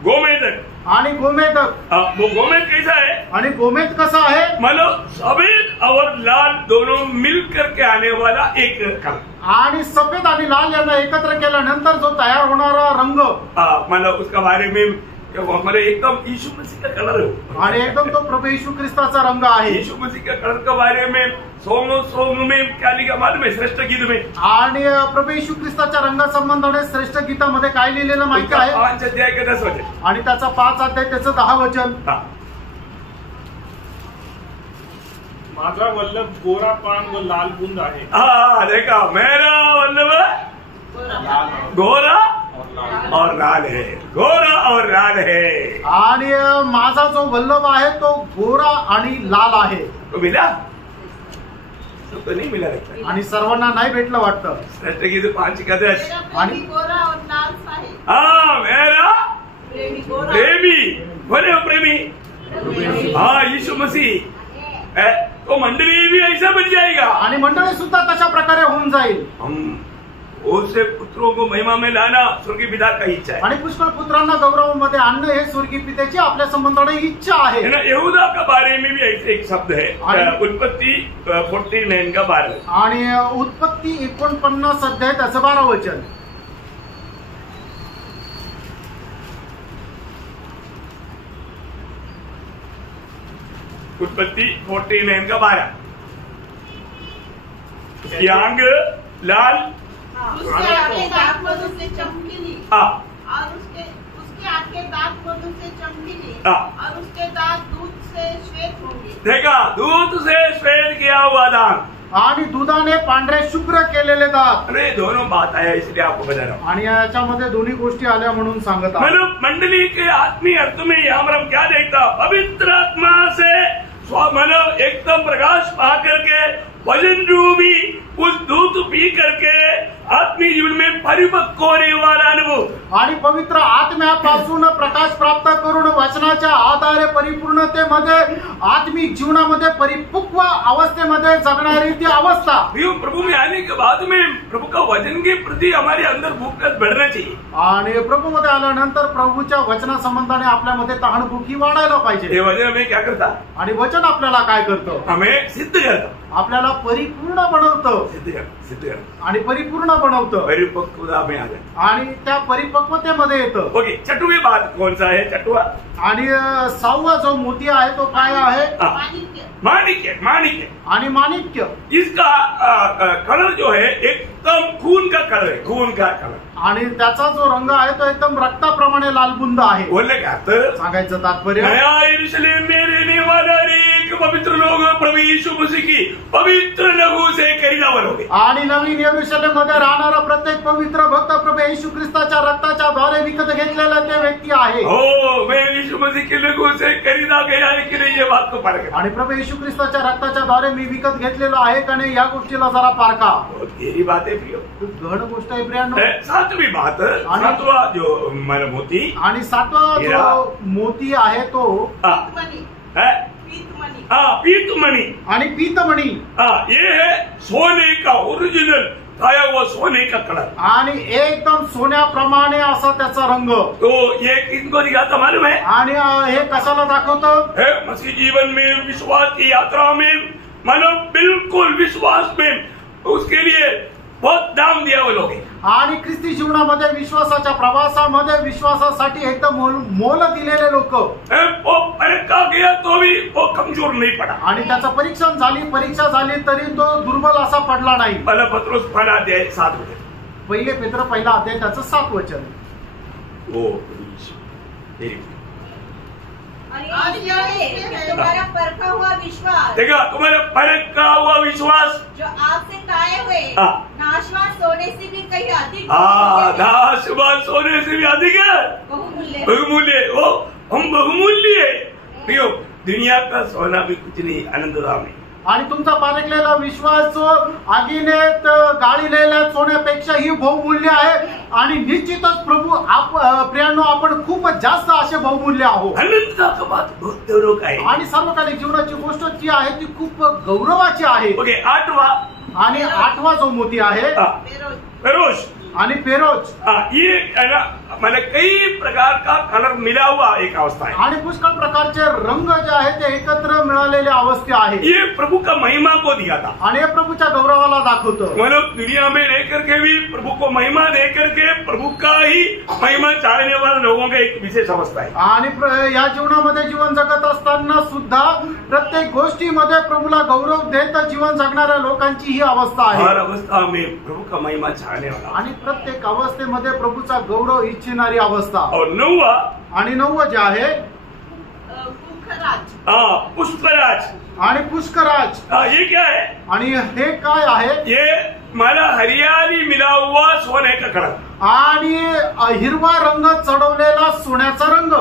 गोमेदक। आणि गोमेदक। वो गोमेद कैसा है? आणि गोमेद कसा आहे? मतलब सफेद और लाल दोनों मिल करके आने वाला एक कलर। आणि सफेद आणि लाल यांना एकत्र केल्यानंतर जो तयार होणारा रंग, मतलब उसका बारे में हमारे एकदम यीशु मसीह का कलर है। आणि एकदम तो प्रभू येशू ख्रिस्ताचा रंग आहे। यीशु मसीह का कलर के बारे में सॉन्ग में क्या लिखा मालूम है? श्रेष्ठ गीत में। आणि प्रभू येशू ख्रिस्ताच्या रंगासंबंधाने श्रेष्ठ गीतामध्ये काय लिहिलेलं माहिती आहे? 5 अध्याय के 10 वचन आणि त्याचा 5 अध्याय त्याचं 10 वचन। माझा वल्लभ गोरा पान व लाल बुंद आहे। हाँ देखा, मेरा वल्लभ गोरा और लाल है, गोरा और लाल है। आणि माझा जो वल्लभ आहे तो गोरा आणि लाल आहे। तो मिला? तो नहीं मिला लगता है। आणि सर्वांना नाही भेटलं वाटतं। श्रेष्ठ गीत 5 का 10। प्रेमी गोरा और लाल सा है। हाँ, मेरा प्रेमी गोरा प्रेमी, बोले प्रेमी, हाँ यीशु मसीह। तो मंडली भी ऐसा बन जाएगा। आणि मंडळी सुद्धा तशा प्रकारे होऊन जाईल। हम उससे पुत्रों को महिमा में लाना स्वर्गीय पिता का इच्छा है। आणि पुष्कळ पुत्रांना गौरवामध्ये आणणं हे स्वर्गीय पित्याची आपल्या संबंधाने इच्छा आहे। ना यहूदा का बारे में भी ऐसे एक शब्द है, उत्पत्ति 49 का 12। आणि उत्पत्ती 49 अध्याय त्याचं 12 वचन। उत्पत्ति 49 का 12। उसकी आंग लाल उसके आगे दांत मधु से चमकीली और उसके आगे दांत मधु से चमकीली और उसके दांत दूध से श्वेत होंगे। देखा, दूध से श्वेत किया हुआ दांत आणि दुधाने पांढरे शुभ्र केलेले दात। अरे दोनों बात आया, इसलिए आपको बता रहा हूँ। आणि याच्यामध्ये दोन्ही गोष्टी आल्या म्हणून सांगत आहे। मतलब मंडली के आत्मीय अर्थ में यहाँ पर हम क्या देखता, पवित्र आत्मा से मतलब एकदम प्रकाश पा करके वजन रूपी उस दूध पी करके आत्मीय जीवन में परिपक्व होने वाला अनुभव आणि पवित्र आत्म्यापासून प्रकाश प्राप्त करून वचनाच्या आधारे परिपूर्णतेमध्ये आत्मिक जीवनामध्ये परिपक्व अवस्थेमध्ये जगणारी ती अवस्था। प्रभु में आने के बाद में प्रभु का वचन के प्रति हमारे अंदर भूख बढ़ना चाहिए आणि प्रभूमध्ये आल्यानंतर प्रभूच्या वचना संबंधाने आपल्यामध्ये तहानभूकी वाढायला पाहिजे। ये वचन हमें क्या करता, आणि वचन आपल्याला काय करतं, हमें सिद्ध करता, आपल्याला परिपूर्ण बनवतं सिद्ध करता आणि परिपूर्ण बनवतं परिपक्वता में आ जाता। आणि त्या परिपक्वतेमध्ये येतं। ओके, छठवी बात कौन सा है, छठवा आणि 6वा जो मोती आहे तो काय आहे, माणिक्य। माणिक्य। माणिक्य आणि माणिक्य। इसका कलर जो है एकदम खून का कलर है, खून का कलर। आणि त्याचा जो रंग आहे तो एकदम रक्ताप्रमाणे लालबुंद आहे। बोलने का अर्थ, सांगायचं तात्पर्य, नया यरूशलेम में रहने वाला एक पवित्र लोग प्रभु यीशु मसीह की पवित्र लहू से खरीदा बनोगे। आणि नवीन यरूशलेम मध्ये राहणारा प्रत्येक पवित्र भक्त प्रभू येशू ख्रिस्ताच्या रक्ताच्या द्वारे विकत घेतलेला ते व्यक्ती आहे। हो, मैं यीशु मसीह के लहू से खरीदा गया है कि नहीं, ये बात को परखा। आणि प्रभू येशू ख्रिस्ताच्या रक्ताच्या द्वारे मी विकत घेतलेलो आहे का नाही या गोष्टीला जरा पारखा। बहुत गहरी बात है प्रियो, खूप गहन गोष्ट आहे प्रियांनो। सातवी बात, सातवा जो मोती आणि 7वा जो मोती आहे तो पीतमणि। पीतमणि। पीतमणि आणि पीतमणी। ये है सोने का ओरिजिनल खाया हुआ सोने का कलर आणि एकदम सोन्याप्रमाणे असा त्याचा रंग। तो ये किनको दिखाता मालूम है, आणि हे कशाला दाखवतं, है मसीह जीवन में विश्वास की यात्रा में, मतलब बिल्कुल विश्वास में उसके लिए बहुत दाम दिया वो लोग। आणि ख्रिस्ती जीवनामध्ये विश्वासाच्या प्रवासामध्ये विश्वासासाठी एकदम मोल दिलेले लोक। वो परखा गया तो भी वो कमजोर नहीं पड़ा। आणि त्याचं परीक्षा झाली तरी तो दुर्बल असा पडला नाही। पहला पत्रोस पहला अध्याय 7 वचन, पहिले पेत्र पहिला अध्याय त्याचं 7 वचन। वो और यह है कि तुम्हारा परखा हुआ विश्वास, देखा, तुम्हारा परखा हुआ विश्वास जो आग से ताए हुए नाशवान सोने से भी कहीं अधिक नाशवान सोने से भी अधिक है, बहुमूल्य। वो हम बहुमूल्य है प्रियो, दुनिया का सोना भी कुछ नहीं आनंदधाम है। आणि तुमचा पारखलेला विश्वास जो आगीने गाळलेल्या सोन्यापेक्षाही बहुमूल्य आहे। आणि निश्चितच प्रभू प्रियांनो आपण खूप जास्त असे बहुमूल्य आहोत। आनंदाची बात बहुत गौरव आहे आणि सर्वकालिक जीवनाची गोष्ट जी आहे ती खूप गौरवाची आहे। ओके, 8वा आणि 8वा जो मोती आहे फेरोज। आणि फेरोज, ये मतलब कई प्रकार का कलर मिला हुआ एक अवस्था है। आणि पुष्कळ प्रकारचे रंग जे आहेत ते एकत्र मिळालेले अवस्था आहे। ये प्रभु का महिमा को दिखाता, आणि हे प्रभूच्या गौरवाला दाखवतं। मतलब दुनिया में रह करके भी प्रभु को महिमा दे करके प्रभु का ही महिमा चाहने वाले लोगों का एक विशेष अवस्था है। आणि या जीवनामध्ये जीवन जगत असताना सुद्धा प्रत्येक गोष्टीमध्ये प्रभूला गौरव देत जीवन जगणाऱ्या लोकांची ही अवस्था आहे। हर अवस्था में प्रभु का महिमा चाहने वाला, आणि प्रत्येक अवस्थेमध्ये प्रभूचा गौरव इच्छिणारी अवस्था। और 9वा आणि 9वा जे आहे पुष्कराज। पुष्पराज। आणि पुष्कराज, ये क्या है, आणि हे काय आहे, ये मला हरियाली मिला हुआ सोने का कलर। आणि हिरवा रंग चढवलेला सोन्याचा रंग।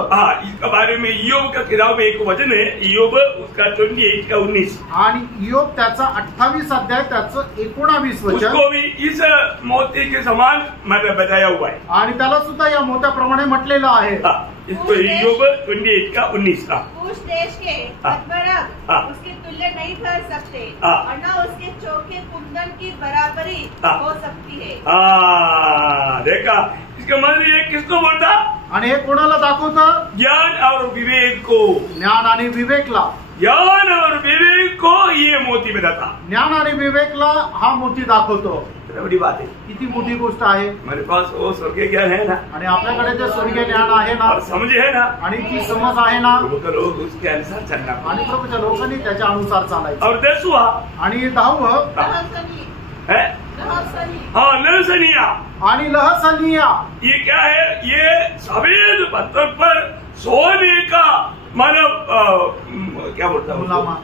इसका बारे में इयोब का किताब में एक वचन है, इयोब उसका 28 का 19। आणि इयोब त्याचा 28 अध्याय त्याचं 19 वचन। उसको भी इस मोती के समान मतलब बताया हुआ है। आणि त्याला सुद्धा या मोत्याप्रमाणे म्हटलेलं आहे। इसको इयोब 28 का 19 का। उस देश के पद्मराग उसके तुल्य नहीं ठहर सकते और न उसके चौके कुंदन की बराबरी हो सकती है। देखा, इसका मतलब ये किसको बोलता, आणि हे कोणाला दाखवतं, ज्ञान और विवेक को। ज्ञान आणि विवेकला। ज्ञान और विवेक को ये मोती बताता। ज्ञान आणि विवेकला हा मोती दाखवतो. कितना बड़ी बात है। किती मोठी गोष्ट आहे. हमारे पास वो स्वर्गीय ज्ञान है ना, आणि आपल्याकडे ते स्वर्गीय ज्ञान आहे ना, और समझ है ना, आणि ती समज आहे ना, तो लोग उसके अनुसार चलना। आणि प्रभूच्या लोकांनी त्याच्या अनुसार चालायचं. और 10वां आणि 10वं रहसनी है रहसनी हाँ लहसनिया। आणि लहसनिया. ये क्या है? ये सफेद पत्थर पर सोने का मतलब क्या बोलता है मुलामा.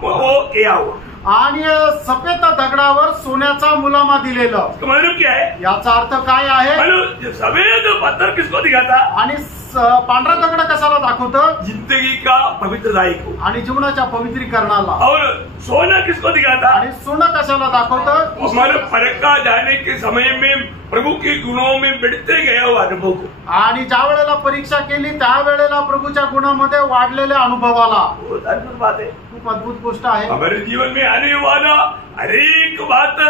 वो किया हुआ। आणि सफेद दगडावर सोन्याचा मुलामा दिलेलं. तो मतलब क्या है? याचा अर्थ काय आहे? मतलब सफेद पत्थर किसको दिखाता? आणि पांढरा दगड कशाला दाखवतं? जिंदगी का पवित्रदायी को। आणि जीवनाच्या पवित्रीकरणाला. और सोना किसको दिखाता? आणि सोनं कशाला दाखवतं? हमारे परखा जाने के समय में प्रभु के गुणों में बढ़ते गया हुआ अनुभव को। आणि ज्या वेळेला परीक्षा केली त्यावेळेला प्रभूच्या गुणामध्ये वाढलेल्या अनुभवाला. बहुत अद्भुत बात है। खूप अद्भुत गोष्ट आहे. हमारे जीवन में आने वाला हर एक बात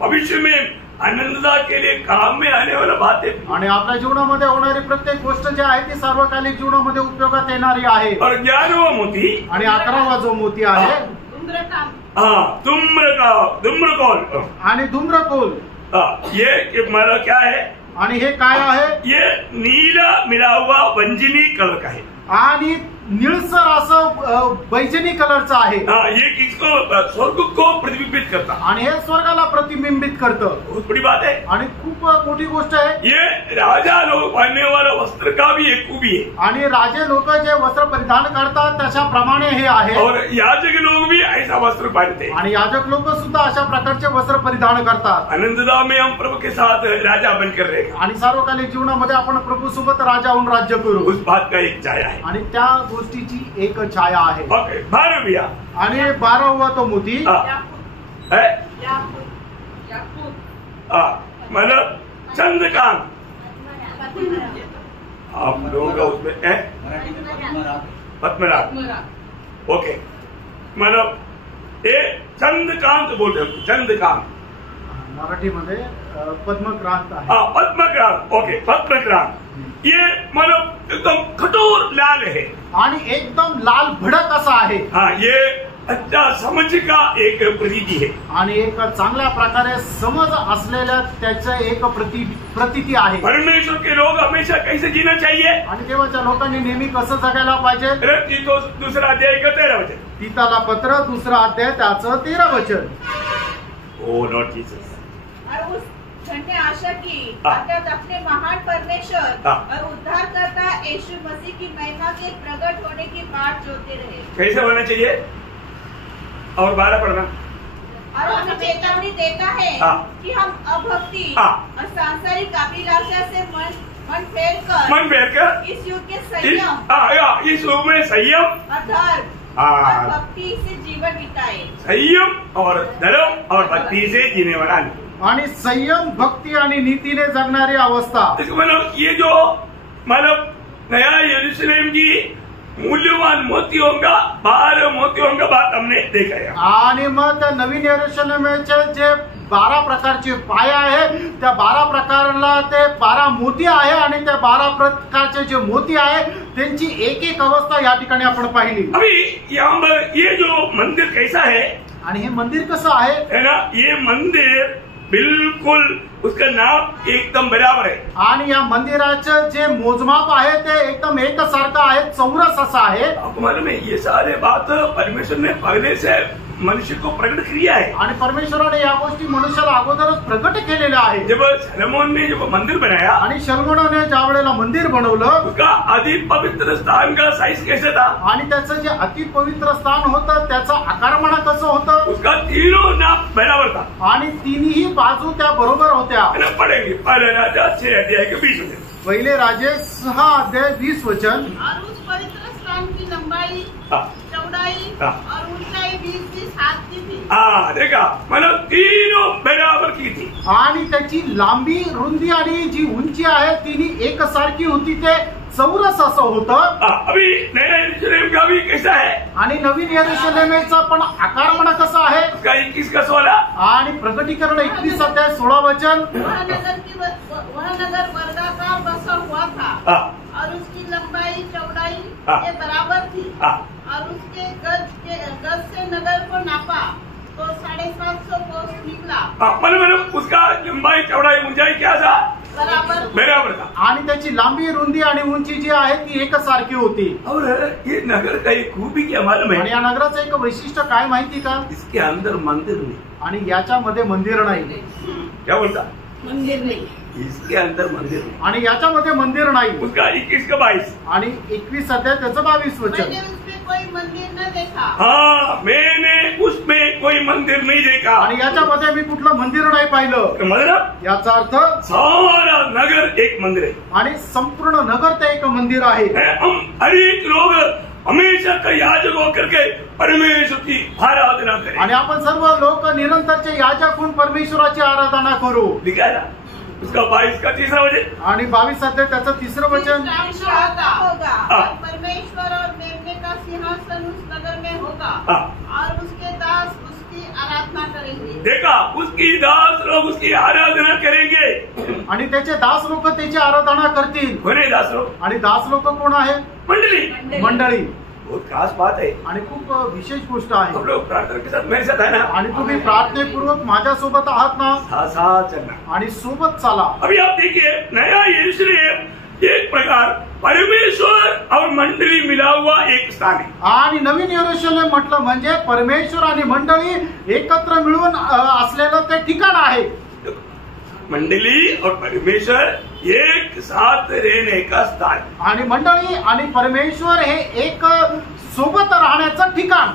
भविष्य में आनंदता के लिए काम में आने वाला बात है। आणि आपल्या जीवनामध्ये होणारी प्रत्येक गोष्ट जी आहे ती सार्वकालिक जीवनामध्ये उपयोगात येणारी आहे. और 11वां मोती आणि 11वा जो मोती आहे धूम्रकांत हाँ धूम्रकौल। आणि धूम्रकोल. ये मतलब क्या है? आणि हे काय आहे? ये नीला मिला हुआ वंजिनी कलर का है। आणि निळसर असं बैजनी कलरचं आहे. ये किसको? स्वर्ग को प्रतिबिंबित करता। आणि हे स्वर्गाला प्रतिबिंबित करतं. बहुत बड़ी बात है। आणि खूप मोठी गोष्ट आहे. ये राजा लोग पहनने वाला वस्त्र का भी एक खूबी है। आणि राजे लोक जे वस्त्र परिधान करतात त्याच्याप्रमाणे हे आहे. और याजक लोग भी ऐसा वस्त्र पहनते हैं। आणि याजक लोक सुद्धा अशा प्रकारचे वस्त्र परिधान करतात. आनंददा में हम प्रभु के साथ राजा बनकर रहेगा। आणि सार्वकालिक जीवनामध्ये आपण प्रभू सोबत राजा होऊन राज्य करू. उस बात का एक छाया है। आणि त्या गोष्टीची एक छाया आहे. ओके 12 आणि 12वा तो मोती है याकूत याकूत मतलब चंद्रकांत। आप लोगों का उसमें है पद्मराग। ओके मतलब ये चंद्रकांत बोलते हैं। चंद्रकांत मराठीमध्ये पद्मक्रांत आहे. हाँ पद्मक्रांत। ओके पद्मक्रांत ये मतलब एकदम कठोर लाल है। आणि एकदम लाल भडक असा आहे. हाँ ये अच्छा समझ का एक प्रतीति है। आणि एक चांगल्या प्रकारे समज असलेल्या त्याचं एक प्रतीती आहे. परमेश्वर के लोग हमेशा कैसे जीना चाहिए? आणि देवाच्या लोकांनी नेहमी कसं जगायला पाहिजे? तीतो 2 अध्याय का 13 वचन। तीताला पत्र 2 अध्याय त्याचं 13 वचन. ओ लॉर्ड जीसस। और उस झंडे आशा की हाँ। अर्थात अपने महान परमेश्वर हाँ। और उद्धारकर्ता यीशु मसीह की महिमा के प्रकट होने की बाट जोते रहे। कैसे होना चाहिए? और 12 पढ़ना। और हमें चेतावनी देता है हाँ। कि हम अभक्ति हाँ। और सांसारिक अभिलाषा से मन फेर मन फेर कर इस युग के संयम इस युग में संयम और धर्म हाँ। और भक्ति से जीवन बिताए। संयम और धर्म और भक्ति से जीने वाला। आणि संयम भक्ती आणि नीतीने जगणारी अवस्था. इसको मतलब ये जो मतलब नया यरूशलेम की मूल्यवान मोतियों का 12 मोतियों का बात हमने देखा है। आणि मग त्या नवीन यरूशलेमचे जे 12 प्रकारचे पाय आहे त्या 12 प्रकारला ते 12 मोती आहे. आणि त्या 12 प्रकारचे जे मोती आहे त्यांची एक एक अवस्था या ठिकाणी आपण पाहिली. अभी यहाँ पर ये जो मंदिर कैसा है? आणि हे मंदिर कसं आहे? है ना? ये मंदिर बिल्कुल उसका नाम एकदम बराबर है। आणि या मंदिराचं जे मोजमाप आहे ते एकदम एकसारखं आहे. चौरस असं आहे. आपको मालूम है ये सारे बात परमेश्वर ने पहले से मनुष्य को प्रकट किया है। आणि परमेश्वराने या गोष्टी मनुष्याला अगोदरच प्रकट केलेल्या आहे. जब सलोमन ने जब मंदिर बनाया आणि शलोमोनाने ज्या वेळेला मंदिर बनवलं उसका अति पवित्र स्थान का साइज कैसे था? आणि त्याचं जे अति पवित्र स्थान होतं त्याचं आकारमाना कसं होतं? उसका तीनों नाप बराबर था। आणि तिन्ही बाजू त्या बरोबर होत्या. पढ़ेंगे पहले राजा 6 अध्याय के 20 में। पहिले राजे 6 अध्याय 20 वचन. और उस पवित्र स्थान की लंबाई हाँ। चौड़ाई हाँ। और ऊंचाई 20 हाथ की थी। देखा मतलब तीनों बराबर की थी। आणि त्याची लांबी रुंदी आणि जी उंची आहे तिन्ही एकसारखी होती. ते चौरस असं होतं. अभी नया यरूशलेम का भी कैसा है? आणि नवीन यरूशलेमचा पण आकारमाना कसा आहे? उसका 21 का 16। आणि प्रकटीकरण 21 अध्याय 16 वचन. वह नगर वर्गाकार बसा हुआ था और उसकी लंबाई चौड़ाई के बराबर थी और उसके गज के नगर को नापा तो 750 कोस निकला। मतलब उसका लंबाई चौड़ाई ऊंचाई क्या था? बराबर था। आणि त्याची लांबी रुंदी आणि उंची जी आहे ती एकच सारखी होती। और ये नगर का एक खूबी क्या मालूम आणि है? या नगराचं एक वैशिष्ट्य काय माहिती का? इसके अंदर मंदिर नहीं। आणि याच्यामध्ये मंदिर नाही। क्या बोलता? मंदिर नहीं। इसके अंदर मंदिर नहीं। आणि याच्यामध्ये मंदिर नाही। उसका 21 का 22 आणि 21 अध्याय त्याचं 22 वचन। मैंने उसमें कोई मंदिर न देखा। हाँ, मैंने उसमें कोई मंदिर नहीं देखा। आणि याच्यामध्ये मी कुठलं मंदिर नाही पाहिलं। मतलब याचा अर्थ सारा नगर एक मंदिर है। आणि संपूर्ण नगर ते एक मंदिर आहे। हम हर एक लोग हमेशा का याजक होकर के परमेश्वर की आराधना करें। आणि आपण सर्व लोक निरंतरचे याजक होऊन परमेश्वराची आराधना करू। दिखाया ना उसका 22 का 3रा वचन। आणि 22 अध्याय त्याचं 3रं वचन। होगा और परमेश्वर और मेमने का सिंहासन उस नगर में होगा और उसके दास उसकी आराधना करेंगे। देखा, उसकी दास लोग उसकी आराधना करेंगे। आणि त्याचे दास लोक त्याची आराधना करतील। कोणी दास लोग? आणि दास लोक कोण आहे? मंडली। मंडळी। बहुत खास बात है। आणि खूप विशेष गोष्ट आहे। हम लोग प्रार्थना के साथ मेरे साथ है ना? आणि तुम्ही प्रार्थनेपूर्वक माझ्यासोबत आहात ना? साथ चलना। आणि सोबत चाला। अभी आप देखिए, नया यरूशलेम एक प्रकार परमेश्वर और मंडली मिला हुआ एक स्थान है। आणि नवीन यरूशलेम म्हटलं म्हणजे परमेश्वर आणि मंडळी एकत्र मिळून असलेलं ते ठिकाण आहे। मंडली और परमेश्वर एक साथ रहने का स्थान। आणि मंडळी आणि परमेश्वर हे एक सोबत राहण्याचं ठिकाण।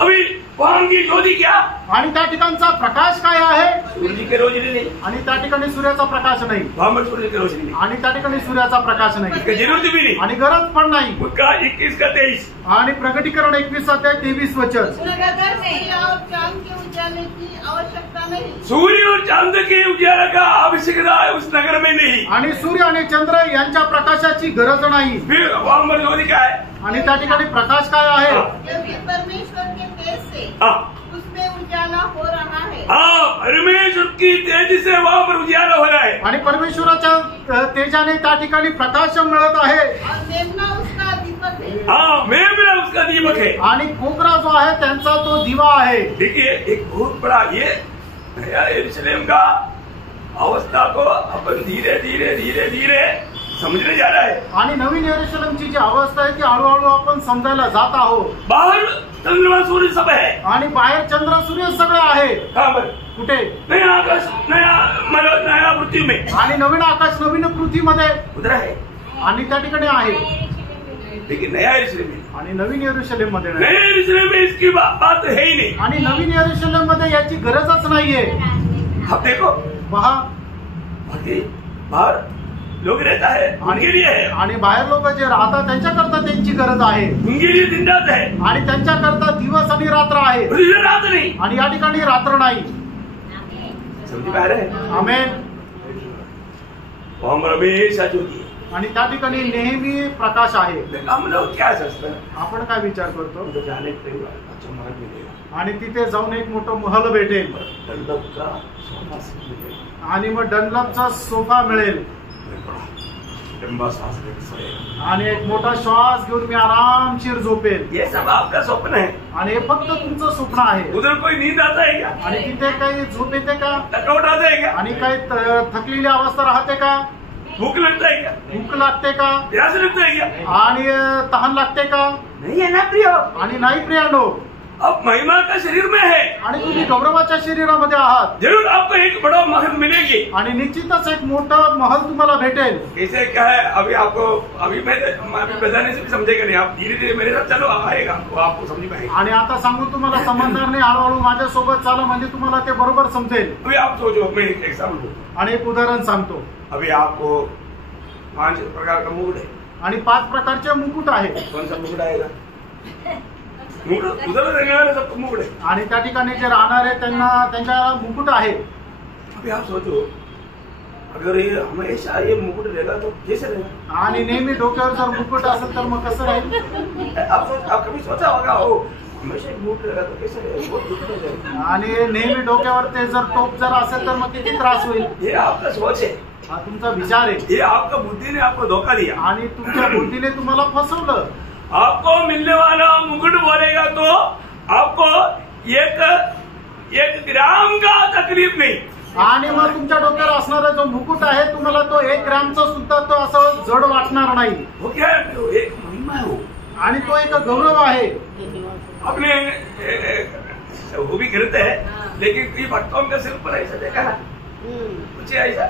अभी वहां की ज्योति क्या? आणि त्या ठिकाणचा प्रकाश काय आहे? सूर्य की रोशनी नहीं। आणि त्या ठिकाणी सूर्याचा प्रकाश नाही। वहां पर सूर्य की रोशनी नहीं। आणि त्या ठिकाणी सूर्याचा प्रकाश नाही। इसकी जरूरत भी नहीं। आणि गरज पण नाही। उसका 21 का 23। आणि प्रकटीकरण 21 अध्याय 23 वचन। नगर में और चांद के उजाले की आवश्यकता नहीं। सूर्य और चांद के उजाला का आवश्यकता है उस नगर में नहीं। आणि सूर्य आणि चंद्र यांच्या प्रकाशाची गरज नाही। फिर वहां पर ज्योति क्या है? आणि त्या ठिकाणी प्रकाश काय आहे? क्योंकि परमेश्वर के तेज से उसमें उजाला हो रहा है। हाँ, परमेश्वर की तेजी से वहां पर उजाला हो रहा है। आणि परमेश्वराच्या तेजाने त्या ठिकाणी प्रकाश मिळत आहे। और मेमना उसका दीपक है। हाँ, मेमना उसका दीपक है। आणि कोकरा जो आहे त्यांचा तो दिवा आहे। देखिए, एक बहुत बड़ा ये नया यरूशलेम का अवस्था को अपन धीरे धीरे धीरे धीरे समझने जा रहा है। आणि नवीन यरूशलेमची जी अवस्था आहे ती हळूहळू आपण समजायला जात आहोत। बाहर चंद्रमा सूर्य सब है आणि बाहेर चंद्र सूर्य सगळं आहे। कहाँ पर? कुठे? नया आकाश, नया मतलब नया पृथ्वी में। आणि नवीन आकाश नवीन पृथ्वीमध्ये उधर है। आणि त्या ठिकाणी आहे। लेकिन नया यरूशलेम में, आणि नवीन यरूशलेम मध्ये नाही। नया यरूशलेम में इसकी बात है ही नहीं। आणि नवीन यरूशलेम मध्ये याची गरजच नाहीये। अब देखो, पहा, बाहर लोग रहता है उनके लिए है। आणि बाहेर लोक जे राहतात त्यांच्याकरता त्यांची गरज आहे। उनके लिए दिन रात है। आणि त्यांच्याकरता दिवस आणि रात्र आहे। दिन रात नहीं। आणि या ठिकाणी रात्र नाही। समझ पा रहे हैं? आमेन। वहां पर हमेशा ज्योति है। आणि त्या ठिकाणी नेहमी प्रकाश आहे। हम लोग क्या सोचते हैं? आपण काय विचार करतो? तो जाने के बाद अच्छा महल मिलेगा। आणि तिथे जाऊन एक मोठं महल भेटेल। डंडक का सोफा सेट मिलेगा। आणि मग डनलपचा सोफा मिळेल। लंबा सांस लेके सोएगा। आणि एक मोठा श्वास घेऊन मी आरामशीर झोपेल। ये सब आपका स्वप्न है। आणि हे फक्त तुमचं स्वप्न आहे। उधर कोई नींद आता है क्या? आणि तिथे काही झोप येते का? थकावट आता है क्या? आणि काही थकलेली अवस्था राहते का? भूख लगता है क्या? भूक लागते का? प्यास लगता है क्या? आणि तहान लागते का? नहीं है ना प्रियो। आणि नाही प्रियानो। अब महिमा का शरीर में है। आणि तुम्ही गौरवाच्या शरीरामध्ये आहात। जरूर आपको एक बड़ा महल मिलेगी। आणि निश्चितच एक मोठं महल तुम्हाला भेटेल। कैसे क्या है अभी आपको अभी मैं बताने से भी समझेगा नहीं। आप धीरे धीरे मेरे साथ चलो, आएगा वो आपको समझ पाएगा। आणि आता सांगून तुम्हाला समजणार नाही। हळूहळू माझ्यासोबत चाला म्हणजे तुम्हाला ते बरोबर समजेल। अभी आप सोचो, मैं एक एग्जाम्पल दूं। आणि एक उदाहरण सांगतो। अभी आपको 5 प्रकार का मुकुट है। आणि 5 प्रकारचे मुकुट आहे। कौन सा मुकुट आएगा? मुकुट उधर रहने वाले सबको मुकुट है। आणि त्या ठिकाणी जे राहणार आहे त्यांना त्यांच्या मुकुट आहे। अभी आप सोचो, अगर ये हमेशा ये मुकुट रहेगा तो कैसे रहेगा? आणि नेहमी डोक्यावर जर मुकुट असेल तर मग कसं राहील? आप कभी सोचा होगा हो हमेशा एक मुकुट रहेगा तो कैसे रहेगा? बहुत दुख हो जाएगा। आणि नेहमी डोक्यावर ते जर टोप जर असेल तर मग किती त्रास होईल? ये आपका सोच है। हा तुमचा विचार आहे। ये आपका बुद्धि ने आपको धोखा दिया। आणि तुमच्या बुद्धीने तुम्हाला फसवलं। आपको मिलने वाला मुकुट बोलेगा तो आपको एक ग्राम का तकलीफ नहीं। आणि मग तुमच्या डोक्यावर असणारा जो मुकुट आहे तुम्हाला तो 1 ग्रॅमचा सुद्धा तो असं जड वाटणार नाही। वो क्या है? वो एक महिमा है वो। आणि तो एक गौरव आहे। अपने वो भी गिरते हैं लेकिन कई भक्तों का सिर पर ऐसा देखा कुछ ऐसा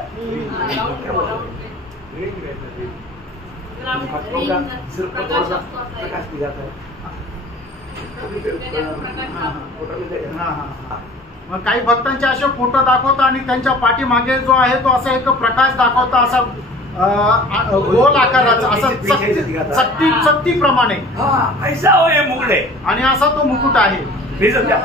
भक्तों का सिर पर थोड़ा सा प्रकाश भी जाता है। मग काही भक्तांचे असे फोटो दाखवता आणि त्यांच्या पाठीमागे जो आहे तो असा एक प्रकाश दाखवता, असा गोल आकाराचा, असा चकती प्रमाणे ऐसा हो ये मुकुट है। आणि असा तो मुकुट आहे। नहीं समझा?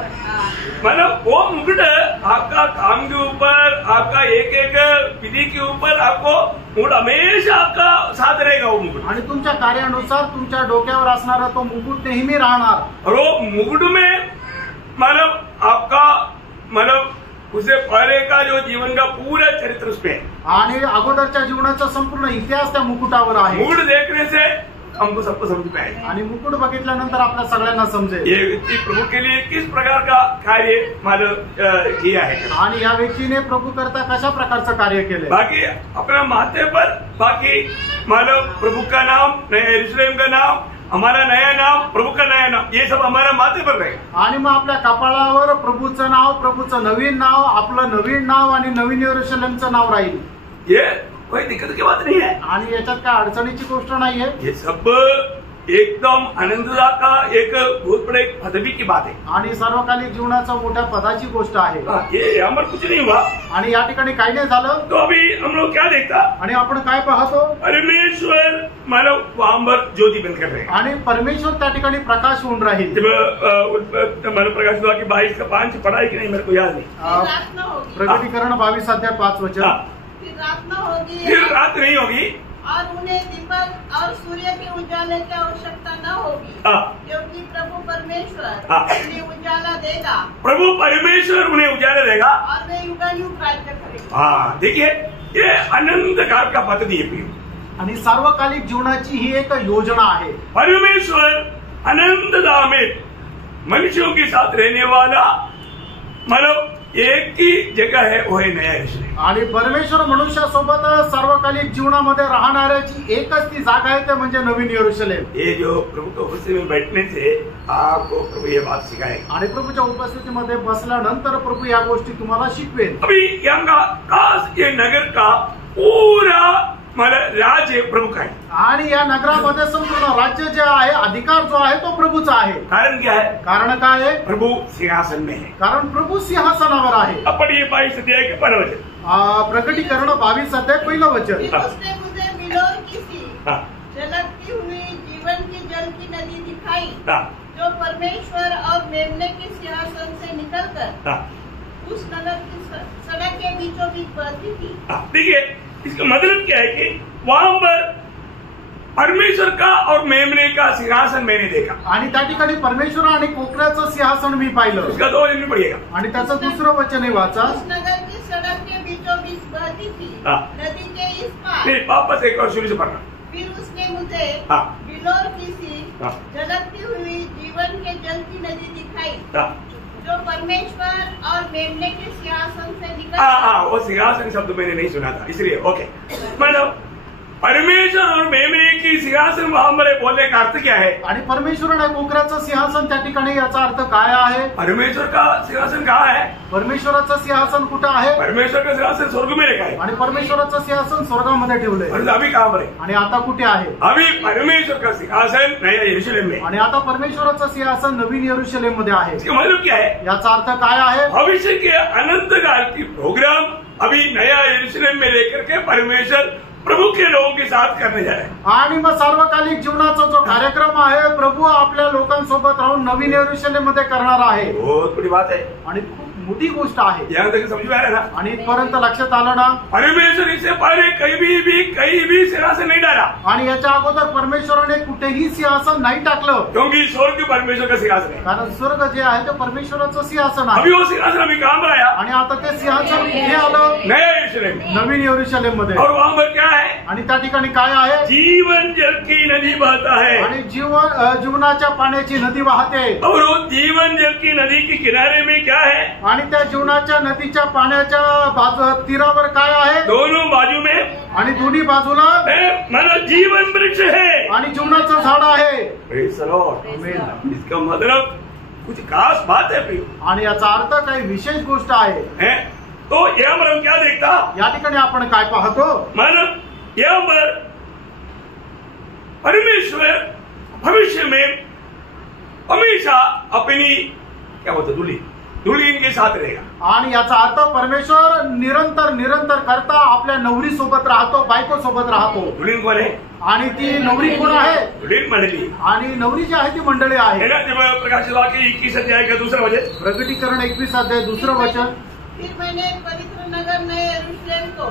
मतलब वो मुकुट आपका काम के ऊपर, आपका एक विधि के ऊपर आपको मुकुट हमेशा आपका साथ रहेगा वो मुकुट। आणि तुमच्या कार्यानुसार तुमच्या डोक्यावर असणारा तो मुकुट नेहमी राहणार। और वो मुकुट में मतलब आपका मतलब उससे पहले का जो जीवन का पूरा चरित्र उसमें है आणि अगोदरच्या जीवनाचा संपूर्ण इतिहास त्या मुकुटावर आहे। मुकुट देखने से हमको सबको समझ में आएगा। आणि मुकुट बघितल्यानंतर आपल्या सगळ्यांना समजेल ये व्यक्ति प्रभु के लिए किस प्रकार का कार्य मतलब किया है आणि या व्यक्तीने प्रभु करता कशा प्रकारचं कार्य केले। बाकी अपना माथे पर बाकी मतलब प्रभु का नाम, नया यरूशलेम का नाम, हमारा नया नाम, प्रभु का नया नाम, ये सब हमारा माथे पर रहेगा। आणि मग आपल्या कपाळावर प्रभूचं नाव, प्रभूचं नवीन नाव, आपलं नवीन नाव आणि नवीन यरूशलेमचं नाव राहील। ये कोई दिक्कत की बात नहीं है आणि याच्यात काय अडचणीची गोष्ट नाहीये। ये सब एकदम आनंददा का एक बहुत बड़े पदवी की बात है आणि सार्वकालिक जीवनाचा मोठ्या पदाची गोष्ट आहे। ये यहाँ पर कुछ नहीं हुआ आणि या ठिकाणी काही नाही झालं। तो अभी हम लोग क्या देखता आणि आपण काय पाहतो? परमेश्वर मतलब वहां पर ज्योति बंद कर रहे हैं आणि परमेश्वर त्या ठिकाणी प्रकाश होऊन राहील। मतलब प्रकाश हुआ कि 22 का 5 पढ़ा है कि नहीं मेरे को याद नहीं। प्रार्थना होगी, प्रकटीकरण 22:5 वचन। फिर प्रार्थना होगी, फिर रात नहीं होगी और उन्हें दीपक और सूर्य के उजाले की आवश्यकता न होगी, क्योंकि प्रभु परमेश्वर उन्हें उजाला देगा। प्रभु परमेश्वर उन्हें उजाला देगा और वे युगानुयुग राज्य करेंगे। हाँ देखिए ये अनंत काल का पद्धति है। आणि सार्वकालिक जीवनाची ही एक योजना आहे। परमेश्वर अनंतता में मनुष्यों के साथ रहने वाला मतलब एक ही जगह है, वो है नया यरूशलेम। आणि परमेश्वर मनुष्यासोबत सार्वकालिक जीवनामध्ये राहणाऱ्याची एकच ती जागा आहे, ते म्हणजे नवीन यरूशलेम। ये जो प्रभु के उपस्थिति में बैठने से आपको प्रभु ये बात सिखाएगा आणि प्रभूच्या उपस्थितीमध्ये बसल्यानंतर प्रभू या गोष्टी तुम्हाला शिकवेल। अभी यहाँ खास ये नगर का पूरा मतलब राज्य प्रभु का है आणि या नगरामध्ये संपूर्ण राज्य जे आहे, अधिकार जो आहे तो प्रभूचा आहे। कारण क्या है? कारण काय आहे? प्रभु सिंहासन में है। कारण प्रभू सिंहासनावर आहे। अपन ये 22 अध्याय के 12 वचन प्रकटीकरण 22:1 वचन। फिर उसने मुझे बिलोर की सी हाँ। झलकती हुई जीवन की जल की नदी दिखाई, हाँ। जो परमेश्वर और मेमने के सिंहासन से निकलकर हाँ। उस नगर की सड़क के बीचों बीच बहती थी। देखिए इसका मतलब क्या है कि वहां पर परमेश्वर का और मेमने का सिंहासन मैंने देखा। आणि त्या ठिकाणी परमेश्वर आणि कोकऱ्याचं सिंहासन मी पाहिलं। उसका 2 दिन में पढ़िएगा। आणि त्याचं दुसरं वचन आहे, वाचा। उस नगर की सड़क के बीचों बीच बहती थी, हाँ। नदी के इस पार। फिर वापस एक और शुरू से पढ़ना। फिर उसने मुझे हाँ। बिलोर की सी हाँ। झलकती हुई जीवन के जल की नदी दिखाई, हाँ। जो परमेश्वर और मेमने के सिंहासन से निकल। हाँ वो सिंहासन शब्द मैंने नहीं सुना था इसलिए ओके। मतलब परमेश्वर और मेमने की सिंहासन वहां पर बोलने का अर्थ क्या है? आणि परमेश्वर आणि कोकऱ्याचं सिंहासन त्या ठिकाणी याचा अर्थ काय आहे? परमेश्वर का सिंहासन कहाँ है? परमेश्वराचं सिंहासन कुठं आहे? परमेश्वर का सिंहासन स्वर्ग में रखा है आणि परमेश्वराचं सिंहासन स्वर्गामध्ये ठेवलंय। और अभी कहाँ पर है? आणि आता कुठे आहे? अभी परमेश्वर का सिंहासन नया यरूशलेम में। आणि आता परमेश्वराचं सिंहासन नवीन यरूशलेम मध्ये आहे। इसका मतलब क्या है? याचा अर्थ काय आहे? भविष्य के अनंत काल की प्रोग्राम अभी नया यरूशलेम में लेकर के परमेश्वर प्रभु के लोगों के साथ करने जा रहे हैं। आणि मग सार्वकालिक जीवनाचा जो कार्यक्रम आहे, प्रभू आपल्या लोकांसोबत राहून नवीन यरूशलेम मध्ये करणार आहे। बहुत बड़ी बात है। आणि खूप मोठी गोष्ट आहे। यहाँ तक समझ में आ रहा है ना? आणि इथपर्यंत लक्षात आलं ना? परमेश्वर इससे पहले कहीं भी सिंहासन नहीं डाला, आणि याच्या अगोदर परमेश्वराने कुठेही सिंहासन नाही टाकलं, क्योंकि स्वर्ग परमेश्वर का सिंहासन है। कारण स्वर्ग जे आहे ते परमेश्वराचं सिंहासन आहे। अभी वो सिंहासन अभी काम आया आणि आता ते सिंहासन कुठे आलं? नया यरूशलेम में। नवीन यरूशलेम मध्ये। और वहाँ पर क्या है? आणि त्या ठिकाणी काय आहे? जीवन जल की नदी बहता है। आणि जीवनाच्या पाण्याची नदी वाहते। और वो जीवन जल की नदी के किनारे में क्या है? आणि त्या जीवनाच्या नदीच्या पाण्याच्या तीरावर काय आहे? दोनों बाजू में आणि दोन्ही बाजूला मानो जीवन वृक्ष है आणि जीवनाचं झाड आहे। Praise the Lord. आमेन। इसका मतलब कुछ खास बात है प्रियो, आणि याचा अर्थ काही विशेष गोष्ट आहे। हैं? तो यहाँ पर हम क्या देखता? या ठिकाणी आपण काय पाहतो? मानव यहाँ पर परमेश्वर भविष्य में हमेशा अपनी क्या बोलते दुल्हन के साथ रहेगा। आणि याचा अर्थ परमेश्वर निरंतर करता आपल्या नवरी सोबत राहतो, बायको सोबत राहतो। दुल्हन कौन है? आणि ती नवरी कोण आहे? दुल्हन मंडली। आणि नवरी जी आहे ती मंडळी आहे। है ना? जब प्रकाशित वाक्य 21 अध्याय का दूसरा वचन, प्रकटीकरण 21 अध्याय 2 वचन। फिर मैंने पवित्र नगर नए यरूशलेम को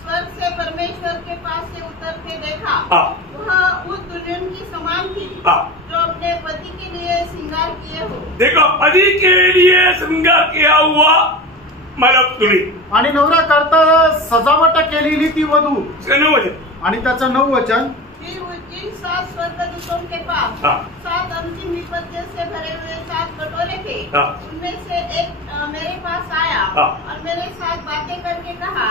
स्वर्ग से परमेश्वर के पास से उतरते देखा। वह उस दुल्हन की समान थी जो अपने पति के लिए श्रृंगार किए हो। देखो, पति के लिए श्रृंगार किया हुआ मानव दुल्हन, आणि नवरा करता सजावट केलेली ती वधू। इसका 9 वचन। आणि त्याचं 9 वचन। फिर जिन 7 स्वर्गदूतों के पास 7 अंतिम विपत्तियों से भरे हुए 7 कटोरे थे, उनमें से एक मेरे पास आया और मेरे साथ बातें करके कहा,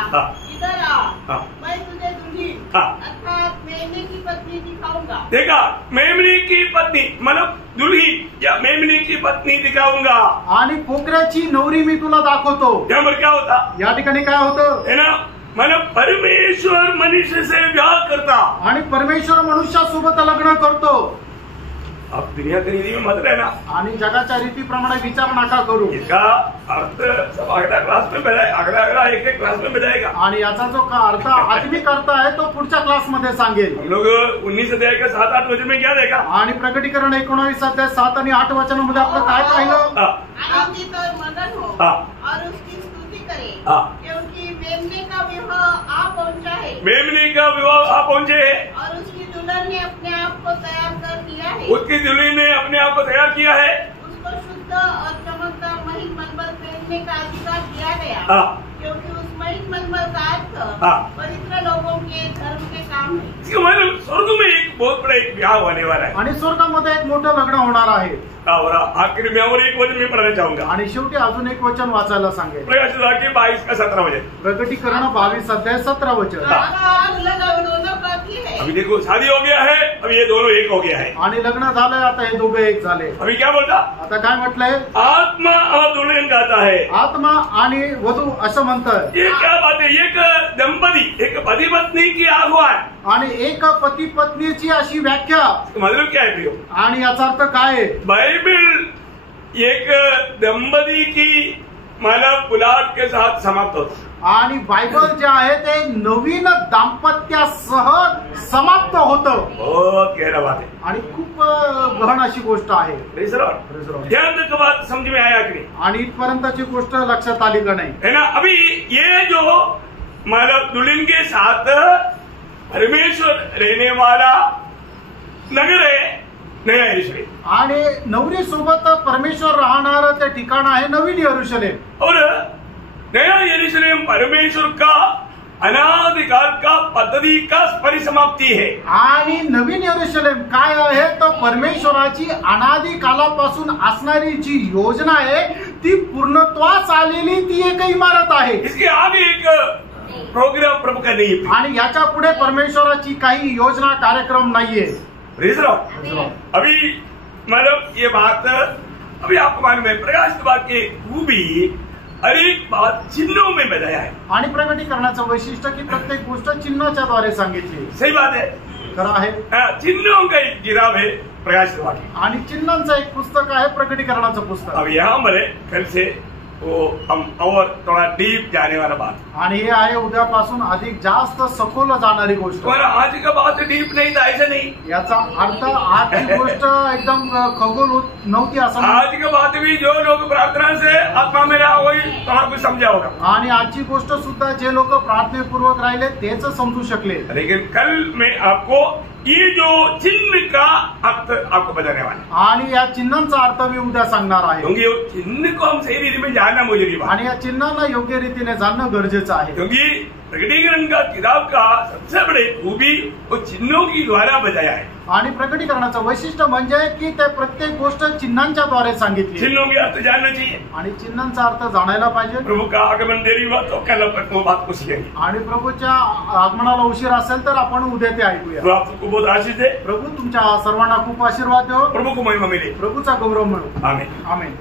इधर आ, मैं तुझे दुल्हन अर्थात मेमने की पत्नी दिखाऊंगा। देखा, मेमने की पत्नी मतलब दुल्हन या मेमने की पत्नी दिखाऊंगा। आणि पोकऱ्याची नवरी मी तुला दाखवतो। यहाँ पर क्या होता? या ठिकाणी काय होतं? है ना? मतलब परमेश्वर मनुष्य से विवाह करता आणि परमेश्वर मनुष्यासोबत लग्न करतो। आप दुनिया की रीति में मत रहना, आणि जगाच्या रीतीप्रमाणे विचार नका करू। इसका अर्थ सब अगला क्लास में बताएगा, अगला एक क्लास में बताएगा। आणि याचा जो अर्थ आत्मिक अर्थ आहे तो पुढच्या क्लासमध्ये सांगेल। हम लोग 19 अध्याय का 7-8 वचन में क्या देखा? आणि प्रकटीकरण 19 अध्याय 7 आणि 8 वचनामध्ये आपलं काय पाहिलं? आनंदित और मगन हो और उसकी स्तुति करे, क्योंकि मेमने का विवाह आ पहुंचा है। मेमने का विवाह आ पहुंचे है और उसकी दुल्हन ने अपने आप को तैयार कर लिया है। उसकी दुल्हन ने अपने आप को तैयार किया है। उसको शुद्ध और चमकदार महीन मलमल पहनने का अधिकार दिया गया, क्योंकि उस महीन मलमल का अर्थ पवित्र लोगों के धर्म के काम है। इसका मतलब स्वर्ग में एक बहुत बड़ा एक ब्याह होने वाला है। आणि स्वर्गामध्ये एक मोठं लग्न होणार आहे। और आखिर में और एक वचन में पढ़ना चाहूंगा। आणि शेवटी अजून एक वचन वाचायला सांगेल। प्रकाशित वाक्य 22 का 17 वचन। प्रकटीकरण 22 अध्याय 17 वचन। दोनों बाकी है। अभी देखो, शादी हो गया है, अभी ये दोनों एक हो गया है। आणि लग्न झालंय, आता हे दोघे एक झाले। अभी क्या बोलता? आता काय म्हटलंय? आत्मा और दुल्हन गाता है। आत्मा आणि वधू असं म्हणतात। ये क्या बात है? एक दंपती, एक पति पत्नी की आह्वान आणि एक पती पत्नीची अशी व्याख्या। मतलब क्या है प्रियो? आणि याचा अर्थ काय आहे? बाइबल एक दंपती की मानव पुलाट के साथ समाप्त होता। आणि बायबल जे आहे ते नवीन दाम्पत्यासह समाप्त होतं। बहुत गहरा बात है आणि खूप गहन अशी गोष्ट आहे। ध्यान तक बात समझ में आया कि नहीं? आणि इथपर्यंतची गोष्ट लक्षात आली का नाही? है ना? अभी ये जो मानव दुल्हन के साथ परमेश्वर रहने वाला नगर है नया यरूशलेम। आणि नवरी सोबत परमेश्वर राहणार ते ठिकाण आहे नवीन यरूशलेम। और नया यरूशलेम परमेश्वर का अनादिकाल का पद्धति का परिसमाप्ति है। आणि नवीन यरूशलेम काय आहे? तो परमेश्वराची अनादी कालापासून असणारी जी योजना आहे ती पूर्णत्वास आलेली ती एक इमारत आहे। इसके आगे एक प्रोग्राम प्रभु का नहीं है। आणि याच्या पुढे परमेश्वराची काही योजना कार्यक्रम नाहीये। अभी मतलब ये बात अभी आपको मालूम है, प्रकाशित वाक्य खूबी हर एक बात चिन्हों में बताया है। आणि प्रकटीकरणाचं वैशिष्ट्य की प्रत्येक गोष्ट चिन्हाच्या द्वारे सांगितली। सही बात है, खरं आहे। चिन्हों का एक किताब है प्रकाशित वाक्य, आणि चिन्हांचं एक पुस्तक आहे प्रकटीकरणाचं पुस्तक। अब यहाँ पर कल से वो हम और थोड़ा डीप जाने वाला बात आणि हे आहे उद्यापासून अधिक जास्त सखोल जाणारी गोष्ट. और आज का बात डीप नहीं था, ऐसा नहीं. याचा अर्थ आजची गोष्ट एकदम खगोल नव्हती असं नाही. आज का बात भी जो लोग प्रार्थना से आत्मा में रहा वही थोड़ा कुछ समझा होगा. आणि आजची गोष्ट सुद्धा जे लोक प्रार्थनेपूर्वक राहिले तेच समजू शकले. लेकिन कल मैं आपको ये जो चिन्ह का अर्थ आपको बताने वाला. आणि या चिन्हांचा अर्थ मी उद्या सांगणार आहे. क्योंकि चिन्ह को हम सही रीति में जानना मुझे बात. आणि या चिन्हांना योग्य रीतीने जाणणं गरजेचं आहे. क्योंकि प्रकटीकरण का किताब का सबसे बड़े खूबी वो चिन्हों की द्वारा बजाया है. आणि प्रकटीकरणाचं वैशिष्ट्य म्हणजे की ते प्रत्येक गोष्ट चिन्हांच्या द्वारे सांगितली. चिन्हों के अर्थ जानना चाहिए. आणि चिन्हांचा अर्थ जाणायला पाहिजे. प्रभु का आगमन देरी हुआ तो कल अपन वो बात को सीखेंगे. आणि प्रभूच्या आगमनाला उशीर असेल तर आपण उद्या ते ऐकूया. तो आपको बहुत आशीष दे. प्रभू तुमच्या सर्वांना खूप आशीर्वाद देव. प्रभु को महिमा मिले. प्रभूचा गौरव मिळो. आमेन. आमेन.